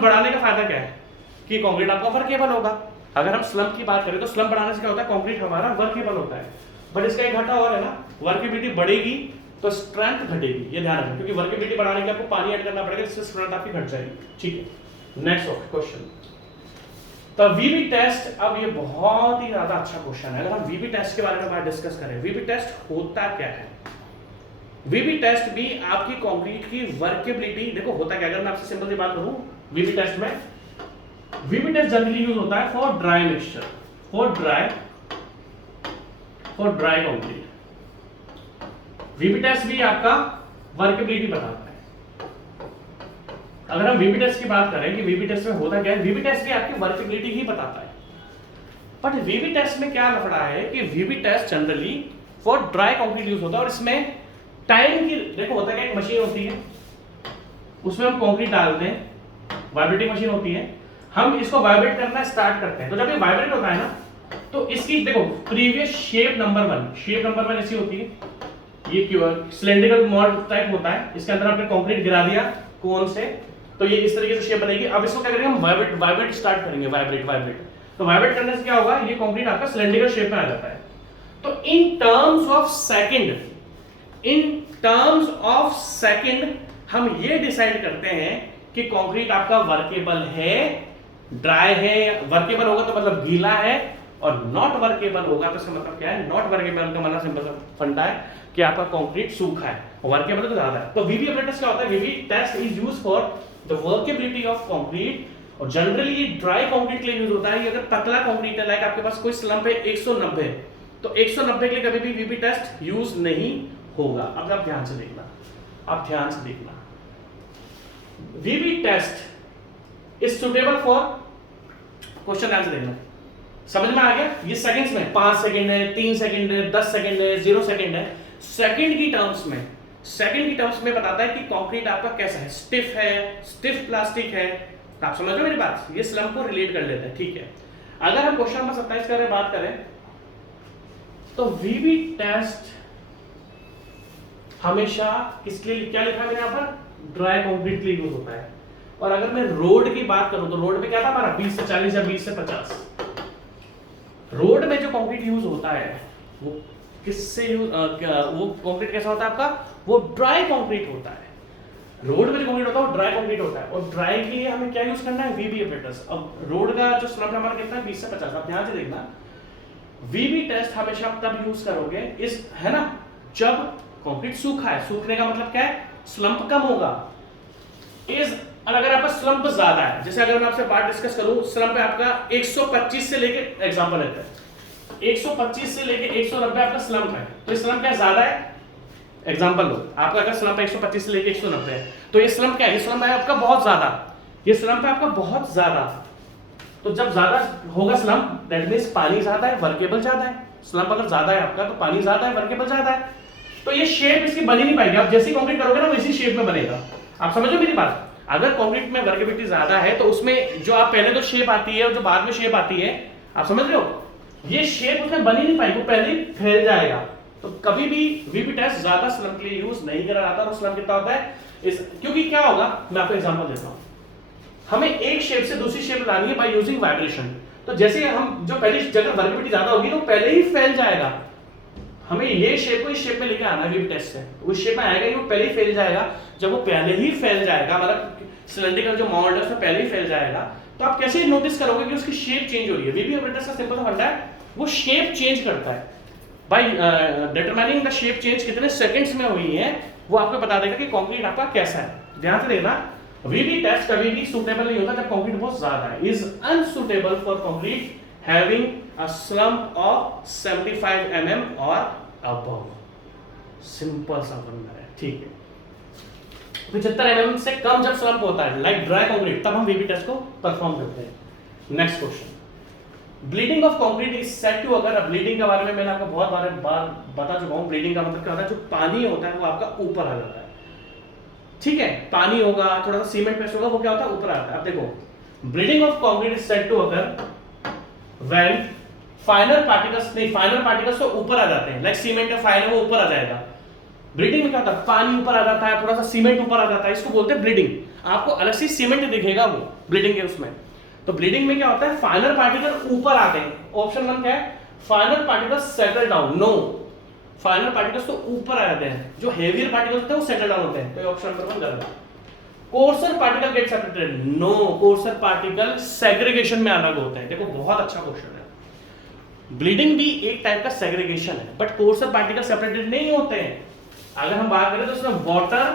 बढ़ाने का फायदा क्या है कि कंक्रीट आपका वर्केबल होगा। अगर हम स्लम्प की बात करें तो स्लम्प बढ़ाने से क्या होता है, कंक्रीट हमारा वर्केबल होता है, बट इसका एक घाटा और है ना, वर्केबिलिटी बढ़ेगी तो स्ट्रेंथ घटेगी, ये ध्यान रखें, क्योंकि वर्केबिलिटी बढ़ाने के आपको पानी ऐड करना पड़ेगा, जिससे स्ट्रेंथ आपकी घट जाएगी, ठीक है। नेक्स्ट क्वेश्चन, तो वीबी टेस्ट, अब ये बहुत ही ज्यादा अच्छा क्वेश्चन है। अगर हम वीबी टेस्ट के बारे में बात डिस्कस करें, वीबी टेस्ट होता क्या है, वीबी टेस्ट भी आपकी कंक्रीट की वर्केबिलिटी, देखो होता क्या, अगर मैं आपसे सिंपल सी बात करूं, वीबी टेस्ट में, वीबी टेस्ट जनरली यूज होता है for dry mixture, for dry concrete. VB test भी आपका वर्केबिलिटी बताता है। अगर हम वीबी टेस्ट की बात करें कि वीबी टेस्ट में होता क्या है, वीबी टेस्ट भी आपकी वर्केबिलिटी ही बताता है, बट वीबी टेस्ट में क्या लफड़ा है कि VB test generally for dry concrete use होता है, और इसमें टाइम की, देखो होता क्या, एक मशीन होती है उसमें हम कंक्रीट डालते हैं, वाइब्रेटिंग मशीन होती है, हम इसको वाइब्रेट करना स्टार्ट करते हैं, तो जब ये वाइब्रेट होता है ना, तो इसकी देखो प्रीवियस शेप नंबर 1 ऐसी होती है, ये सिलेंड्रिकल मॉड टाइप होता है, इसके अंदर आपने कंक्रीट गिरा दिया कोन से, तो ये इस तरीके से शेप बनेगी। अब इसको क्या करेंगे हम, वाइब्रेट स्टार्ट करेंगे, वाइब्रेट, तो वाइब्रेट करने से क्या होगा, ये कंक्रीट आपका सिलेंड्रिकल शेप में आ जाता है। तो इन टर्म्स ऑफ सेकंड हम ये डिसाइड करते हैं कि कंक्रीट आपका वर्केबल है, ड्राई है, वर्केबल होगा तो मतलब गीला है, और नॉट वर्केबल होगा तो इसका मतलब क्या है, नॉट वर्केबल का मतलब सिंपल सा फंडा है कि आपका कंक्रीट सूखा है, वर्केबल तो ज्यादा है। तो वीबी टेस्ट क्या होता है, VB test is used for the workability of concrete, और जनरली ड्राई कंक्रीट के लिए यूज होता है। अगर पतला कंक्रीट है, लाइक आपके पास कोई स्लम्प है 190, तो 190 के लिए कभी भी वीबी टेस्ट यूज नहीं होगा। अब आप ध्यान से देखना, VB test is suitable for, question answer देखना, समझ में आ गया, ये सेकंड्स में 5 सेकंड है, 3 सेकंड है, 10 सेकंड है, 0 सेकंड है, सेकंड की टर्म्स में बताता है कि कंक्रीट आपका कैसा है, स्टिफ प्लास्टिक है। तो आप समझ रहे हो मेरी बात, ये स्लम्प को रिलेट कर लेते हैं, ठीक है। अगर हम क्वेश्चन नंबर 27 के बारे में बात करें, तो वीबी टेस्ट हमेशा किसके लिए, क्या लिखा है मैंने यहाँ पर, ड्राई कंक्रीट के लिए यूज होता है। और अगर मैं रोड की बात करूं तो रोड में क्या था हमारा 20 से 40 या 20 से 50। रोड में जो कंक्रीट यूज होता है वो किससे यूज, वो कंक्रीट कैसा होता है आपका, वो ड्राई कंक्रीट होता है। रोड में जो कंक्रीट होता है वो ड्राई कंक्रीट होता है, और ड्राई के लिए हमें क्या यूज करना है, वीबी ऑपरेटर्स। अब रोड का जो स्लम्प हमारा कितना है 20 से 50, आप ध्यान से देखना वीबी टेस्ट हमेशा आप तब यूज करोगे इस, है ना, जब कंक्रीट सूखा है। सूखने का मतलब क्या है, स्लम्प कम होगा। इस अगर आपका स्लम्प ज्यादा है, जैसे अगर मैं आपसे बात डिस्कस करूं, स्लम्प है आपका 125 से लेके, एग्जांपल लेते हैं 125 से लेके 190 आपका स्लम्प है, तो ये स्लम्प क्या ज्यादा है, एग्जांपल लो आपका अगर स्लम्प 125 से लेके 190 है, तो ये स्लम्प क्या है, ये स्लम्प है आपका बहुत ज्यादा, ये स्लम्प है आपका बहुत ज्यादा। तो जब ज्यादा होगा स्लम्प, दैट मींस पानी ज्यादा है, वर्केबल ज्यादा है। स्लम्प अगर ज्यादा है आपका तो पानी ज्यादा है, वर्केबल ज्यादा है, तो ये शेप इसकी बन ही नहीं पाएगी। आप जैसी कंक्रीट करोगे ना वैसी शेप में बनेगा। आप समझ लो मेरी बात, अगर कंक्रीट में वर्केबिलिटी ज्यादा है तो उसमें जो आप पहले तो शेप आती है और जो बाद में शेप आती है, आप समझ रहे हो, ये शेप उसमें बन ही नहीं पाएगी, वो पहले ही फैल जाएगा। तो कभी भी वीबी टेस्ट ज्यादा स्लम्प के लिए यूज नहीं करा जाता। और स्लम्प कितना होता है इस, क्योंकि क्या होगा, मैं आपको एग्जांपल देता हूं, हमें एक शेप से दूसरी शेप लानी है बाय यूजिंग वाइब्रेशन। तो जैसे हम जो पहली जगह वर्केबिलिटी ज्यादा होगी तो पहले ही फैल जाएगा। हमें ये शेप को इस शेप में लेके आना है वीबी टेस्ट से, उस शेप में आएगा ही, वो पहले ही फैल जाएगा। जब वो पहले ही फैल जाएगा, मतलब सिलेंडरिकल जो माउंट है उसमें पहले ही फैल जाएगा, तो आप कैसे नोटिस करोगे कि उसकी शेप चेंज हो रही है। वीबी ऑपरेटर का सिंपल सा फंडा है, वो शेप चेंज करता है by determining the shape change कितने सेकंड्स में हुई है, वो आपको बता देगा कि कंक्रीट आपका कैसा है। ध्यान से देखना, वीबी टेस्ट कभी भी सूटेबल नहीं होता जब कंक्रीट बहुत ज्यादा है। Is unsuitable for concrete having a slump of 75 mm और अबव। सिंपल सा फंडा है, ठीक है। 75 mm से कम जब स्लम्प होता है, लाइक ड्राई कंक्रीट, तब हम वीबी टेस्ट को परफॉर्म करते हैं। Next question, bleeding of concrete is said to, अगर ब्लीडिंग के बारे में मैंने आपको बहुत बार बता चुका हूं। ब्लीडिंग का मतलब क्या होता है, जो पानी होता है वो आपका ऊपर आ जाता है, ठीक है। पानी होगा, थोड़ा सा सीमेंट पेस्ट होगा, वो क्या होता है, ऊपर आता है। अब देखो, bleeding of concrete is said to अगर व्हेन फाइनर पार्टिकल्स, नहीं फाइनर पार्टिकल्स तो ऊपर आ जाते हैं, लाइक सीमेंट का फाइन है वो ऊपर आ जाएगा। ब्लीडिंग में क्या होता है, पानी ऊपर आ जाता है, थोड़ा सा सीमेंट ऊपर आ जाता है, इसको बोलते हैं ब्लीडिंग। आपको अलग से सीमेंट दिखेगा वो ब्लीडिंग के उसमें। तो ब्लीडिंग में क्या होता है, फाइनर पार्टिकल ऊपर आते हैं। ऑप्शन 1 क्या है, finer particles settle down. No, finer particles तो ऊपर आ जाते हैं, जो हेवियर पार्टिकल्स होते हैं वो सेटल डाउन होते हैं। तो ऑप्शन नंबर 1 गलत है। Coarser particle get separated. No, coarser particle segregation में अलग होते हैं। देखो बहुत अच्छा क्वेश्चन है। ब्लीडिंग भी एक टाइप का सेग्रीगेशन है, बट कोर्सर पार्टिकल सेपरेटेड नहीं होते हैं। अगर हम बात करें तो इसमें वाटर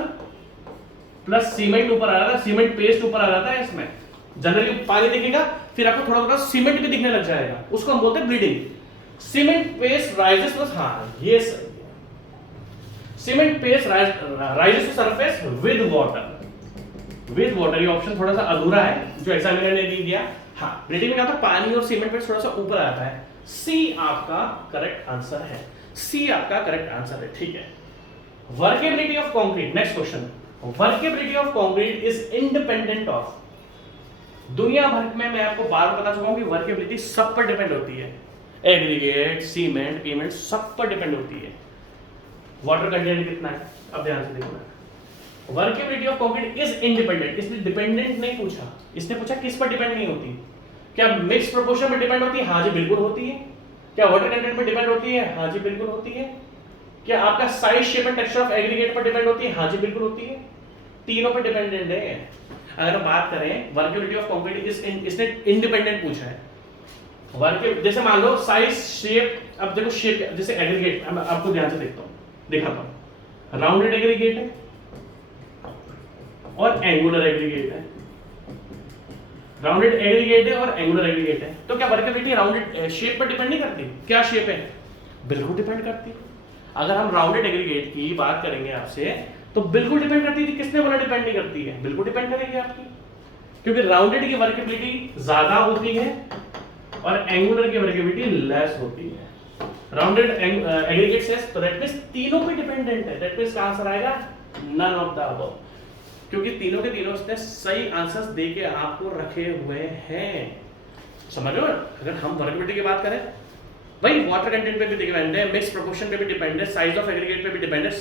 प्लस सीमेंट ऊपर आ जाता है, सीमेंट पेस्ट ऊपर आ जाता है। इसमें जनरली पानी दिखेगा, फिर आपको थोड़ा थोड़ा सीमेंट भी दिखने लग जाएगा, उसको हम बोलते हैं bleeding. Cement paste rises plus, हाँ ये सही है, cement paste rises to surface with water. With water ये ऑप्शन थोड़ा सा अधूरा है जो एग्जामिनर ने नहीं दिया। हाँ, ब्लीडिंग में क्या होता है, पानी और सीमेंट पेस्ट थोड़ा सा ऊपर आता है। सी आपका करेक्ट आंसर है, सी आपका करेक्ट आंसर है, ठीक है। Workability of concrete, next question. Workability of concrete is independent of, दुनिया भर में मैं आपको बार बार बता चुका हूं कि वर्केबिलिटी सब पर डिपेंड होती है। एग्रीगेट, सीमेंट, पीमेंट सब पर डिपेंड होती है। वाटर कंटेंट कितना है, अब ध्यान से देखना। Workability of concrete is independent, इसने डिपेंडेंट नहीं पूछा, इसने पूछा किस पर डिपेंड नहीं होती। क्या मिक्स प्रोपोर्शन में डिपेंड होती है, हाँ जी बिल्कुल होती है। क्या वाटर कंटेंट पर डिपेंड होती है, हाँ जी बिल्कुल होती है। क्या आपका size, shape and texture of aggregate पर डिपेंड होती है, हाँ जी बिल्कुल होती है। तीनों पर डिपेंडेंट है। अगर हम बात करें वर्केबिलिटी ऑफ कंक्रीट इसने इंडिपेंडेंट पूछा है। वर्के जैसे मान लो साइज, शेप, अब देखो शेप, जैसे एग्रीगेट मैं आपको ध्यान से दिखाता हूं, राउंडेड एग्रीगेट है और एंगुलर एग्रीगेट है। राउंडेड एग्रीगेट है और एंगुलर एग्रीगेट है, तो क्या वर्केबिलिटी राउंडेड शेप पर डिपेंड नहीं करती? क्या शेप है, बिल्कुल डिपेंड करती है। अगर हम राउंडेड एग्रीगेट की बात करेंगे आपसे तो बिल्कुल डिपेंड करती थी, किसने बोला डिपेंड नहीं करती है? बिल्कुल डिपेंड करेगी आपकी, क्योंकि राउंडेड की वर्केबिलिटी ज्यादा होती है और एंगुलर की वर्केबिलिटी लेस होती है। राउंडेड एग्रीगेट से, तो दैट मींस तीनों पे डिपेंडेंट है। दैट मींस का आंसर आएगा नन ऑफ द अबव, क्योंकि तीनों के तीनों उसने सही आंसर्स देके आपको रखे हुए हैं। समझ लो, अगर हम वर्केबिलिटी की बात करें, भाई वाटर कंटेंट पे भी डिपेंड है, मिक्स प्रोपोर्शन पे भी डिपेंड है, साइज ऑफ एग्रीगेट पे भी डिपेंड है,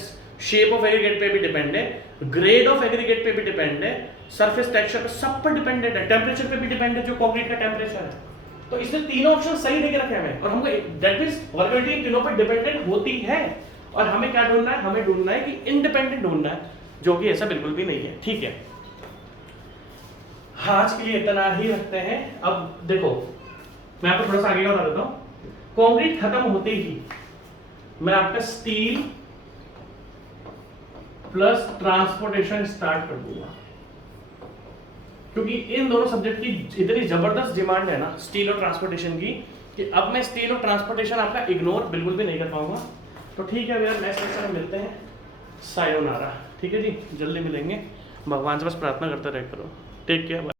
शेप ऑफ एग्रीगेट पे भी डिपेंड है, ग्रेड ऑफ एग्रीगेट पे भी डिपेंड है, सरफेस टेक्सचर पे, सब पर डिपेंडेंट है, टेंपरेचर पे भी डिपेंड है, जो कंक्रीट का टेंपरेचर है। तो इसने तीनों ऑप्शन सही देके रखे हैं और हमको दैट मींस वर्केबिलिटी तीनों पर डिपेंडेंट होती है। और हमें क्या ढूंढना है, हमें ढूंढना है कि इंडिपेंडेंट ढूंढना है। जो कि ऐसा बिल्कुल भी नहीं है। ठीक है, आज के लिए इतना ही रखते हैं। अब देखो मैं आपको थोड़ा सा आगे का बता देता हूं। कंक्रीट खत्म होते ही मैं आपका स्टील प्लस ट्रांसपोर्टेशन स्टार्ट कर दूंगा, क्योंकि इन दोनों सब्जेक्ट की इतनी जबरदस्त डिमांड है ना स्टील और ट्रांसपोर्टेशन की, कि अब मैं स्टील और ट्रांसपोर्टेशन आपका इग्नोर बिल्कुल भी नहीं कर पाऊंगा। तो ठीक है भैया, नेक्स्ट लेक्चर में मिलते हैं। सायोनारा। ठीक है जी, जल्दी मिलेंगे। भगवान से बस प्रार्थना करते रह करो। Take care.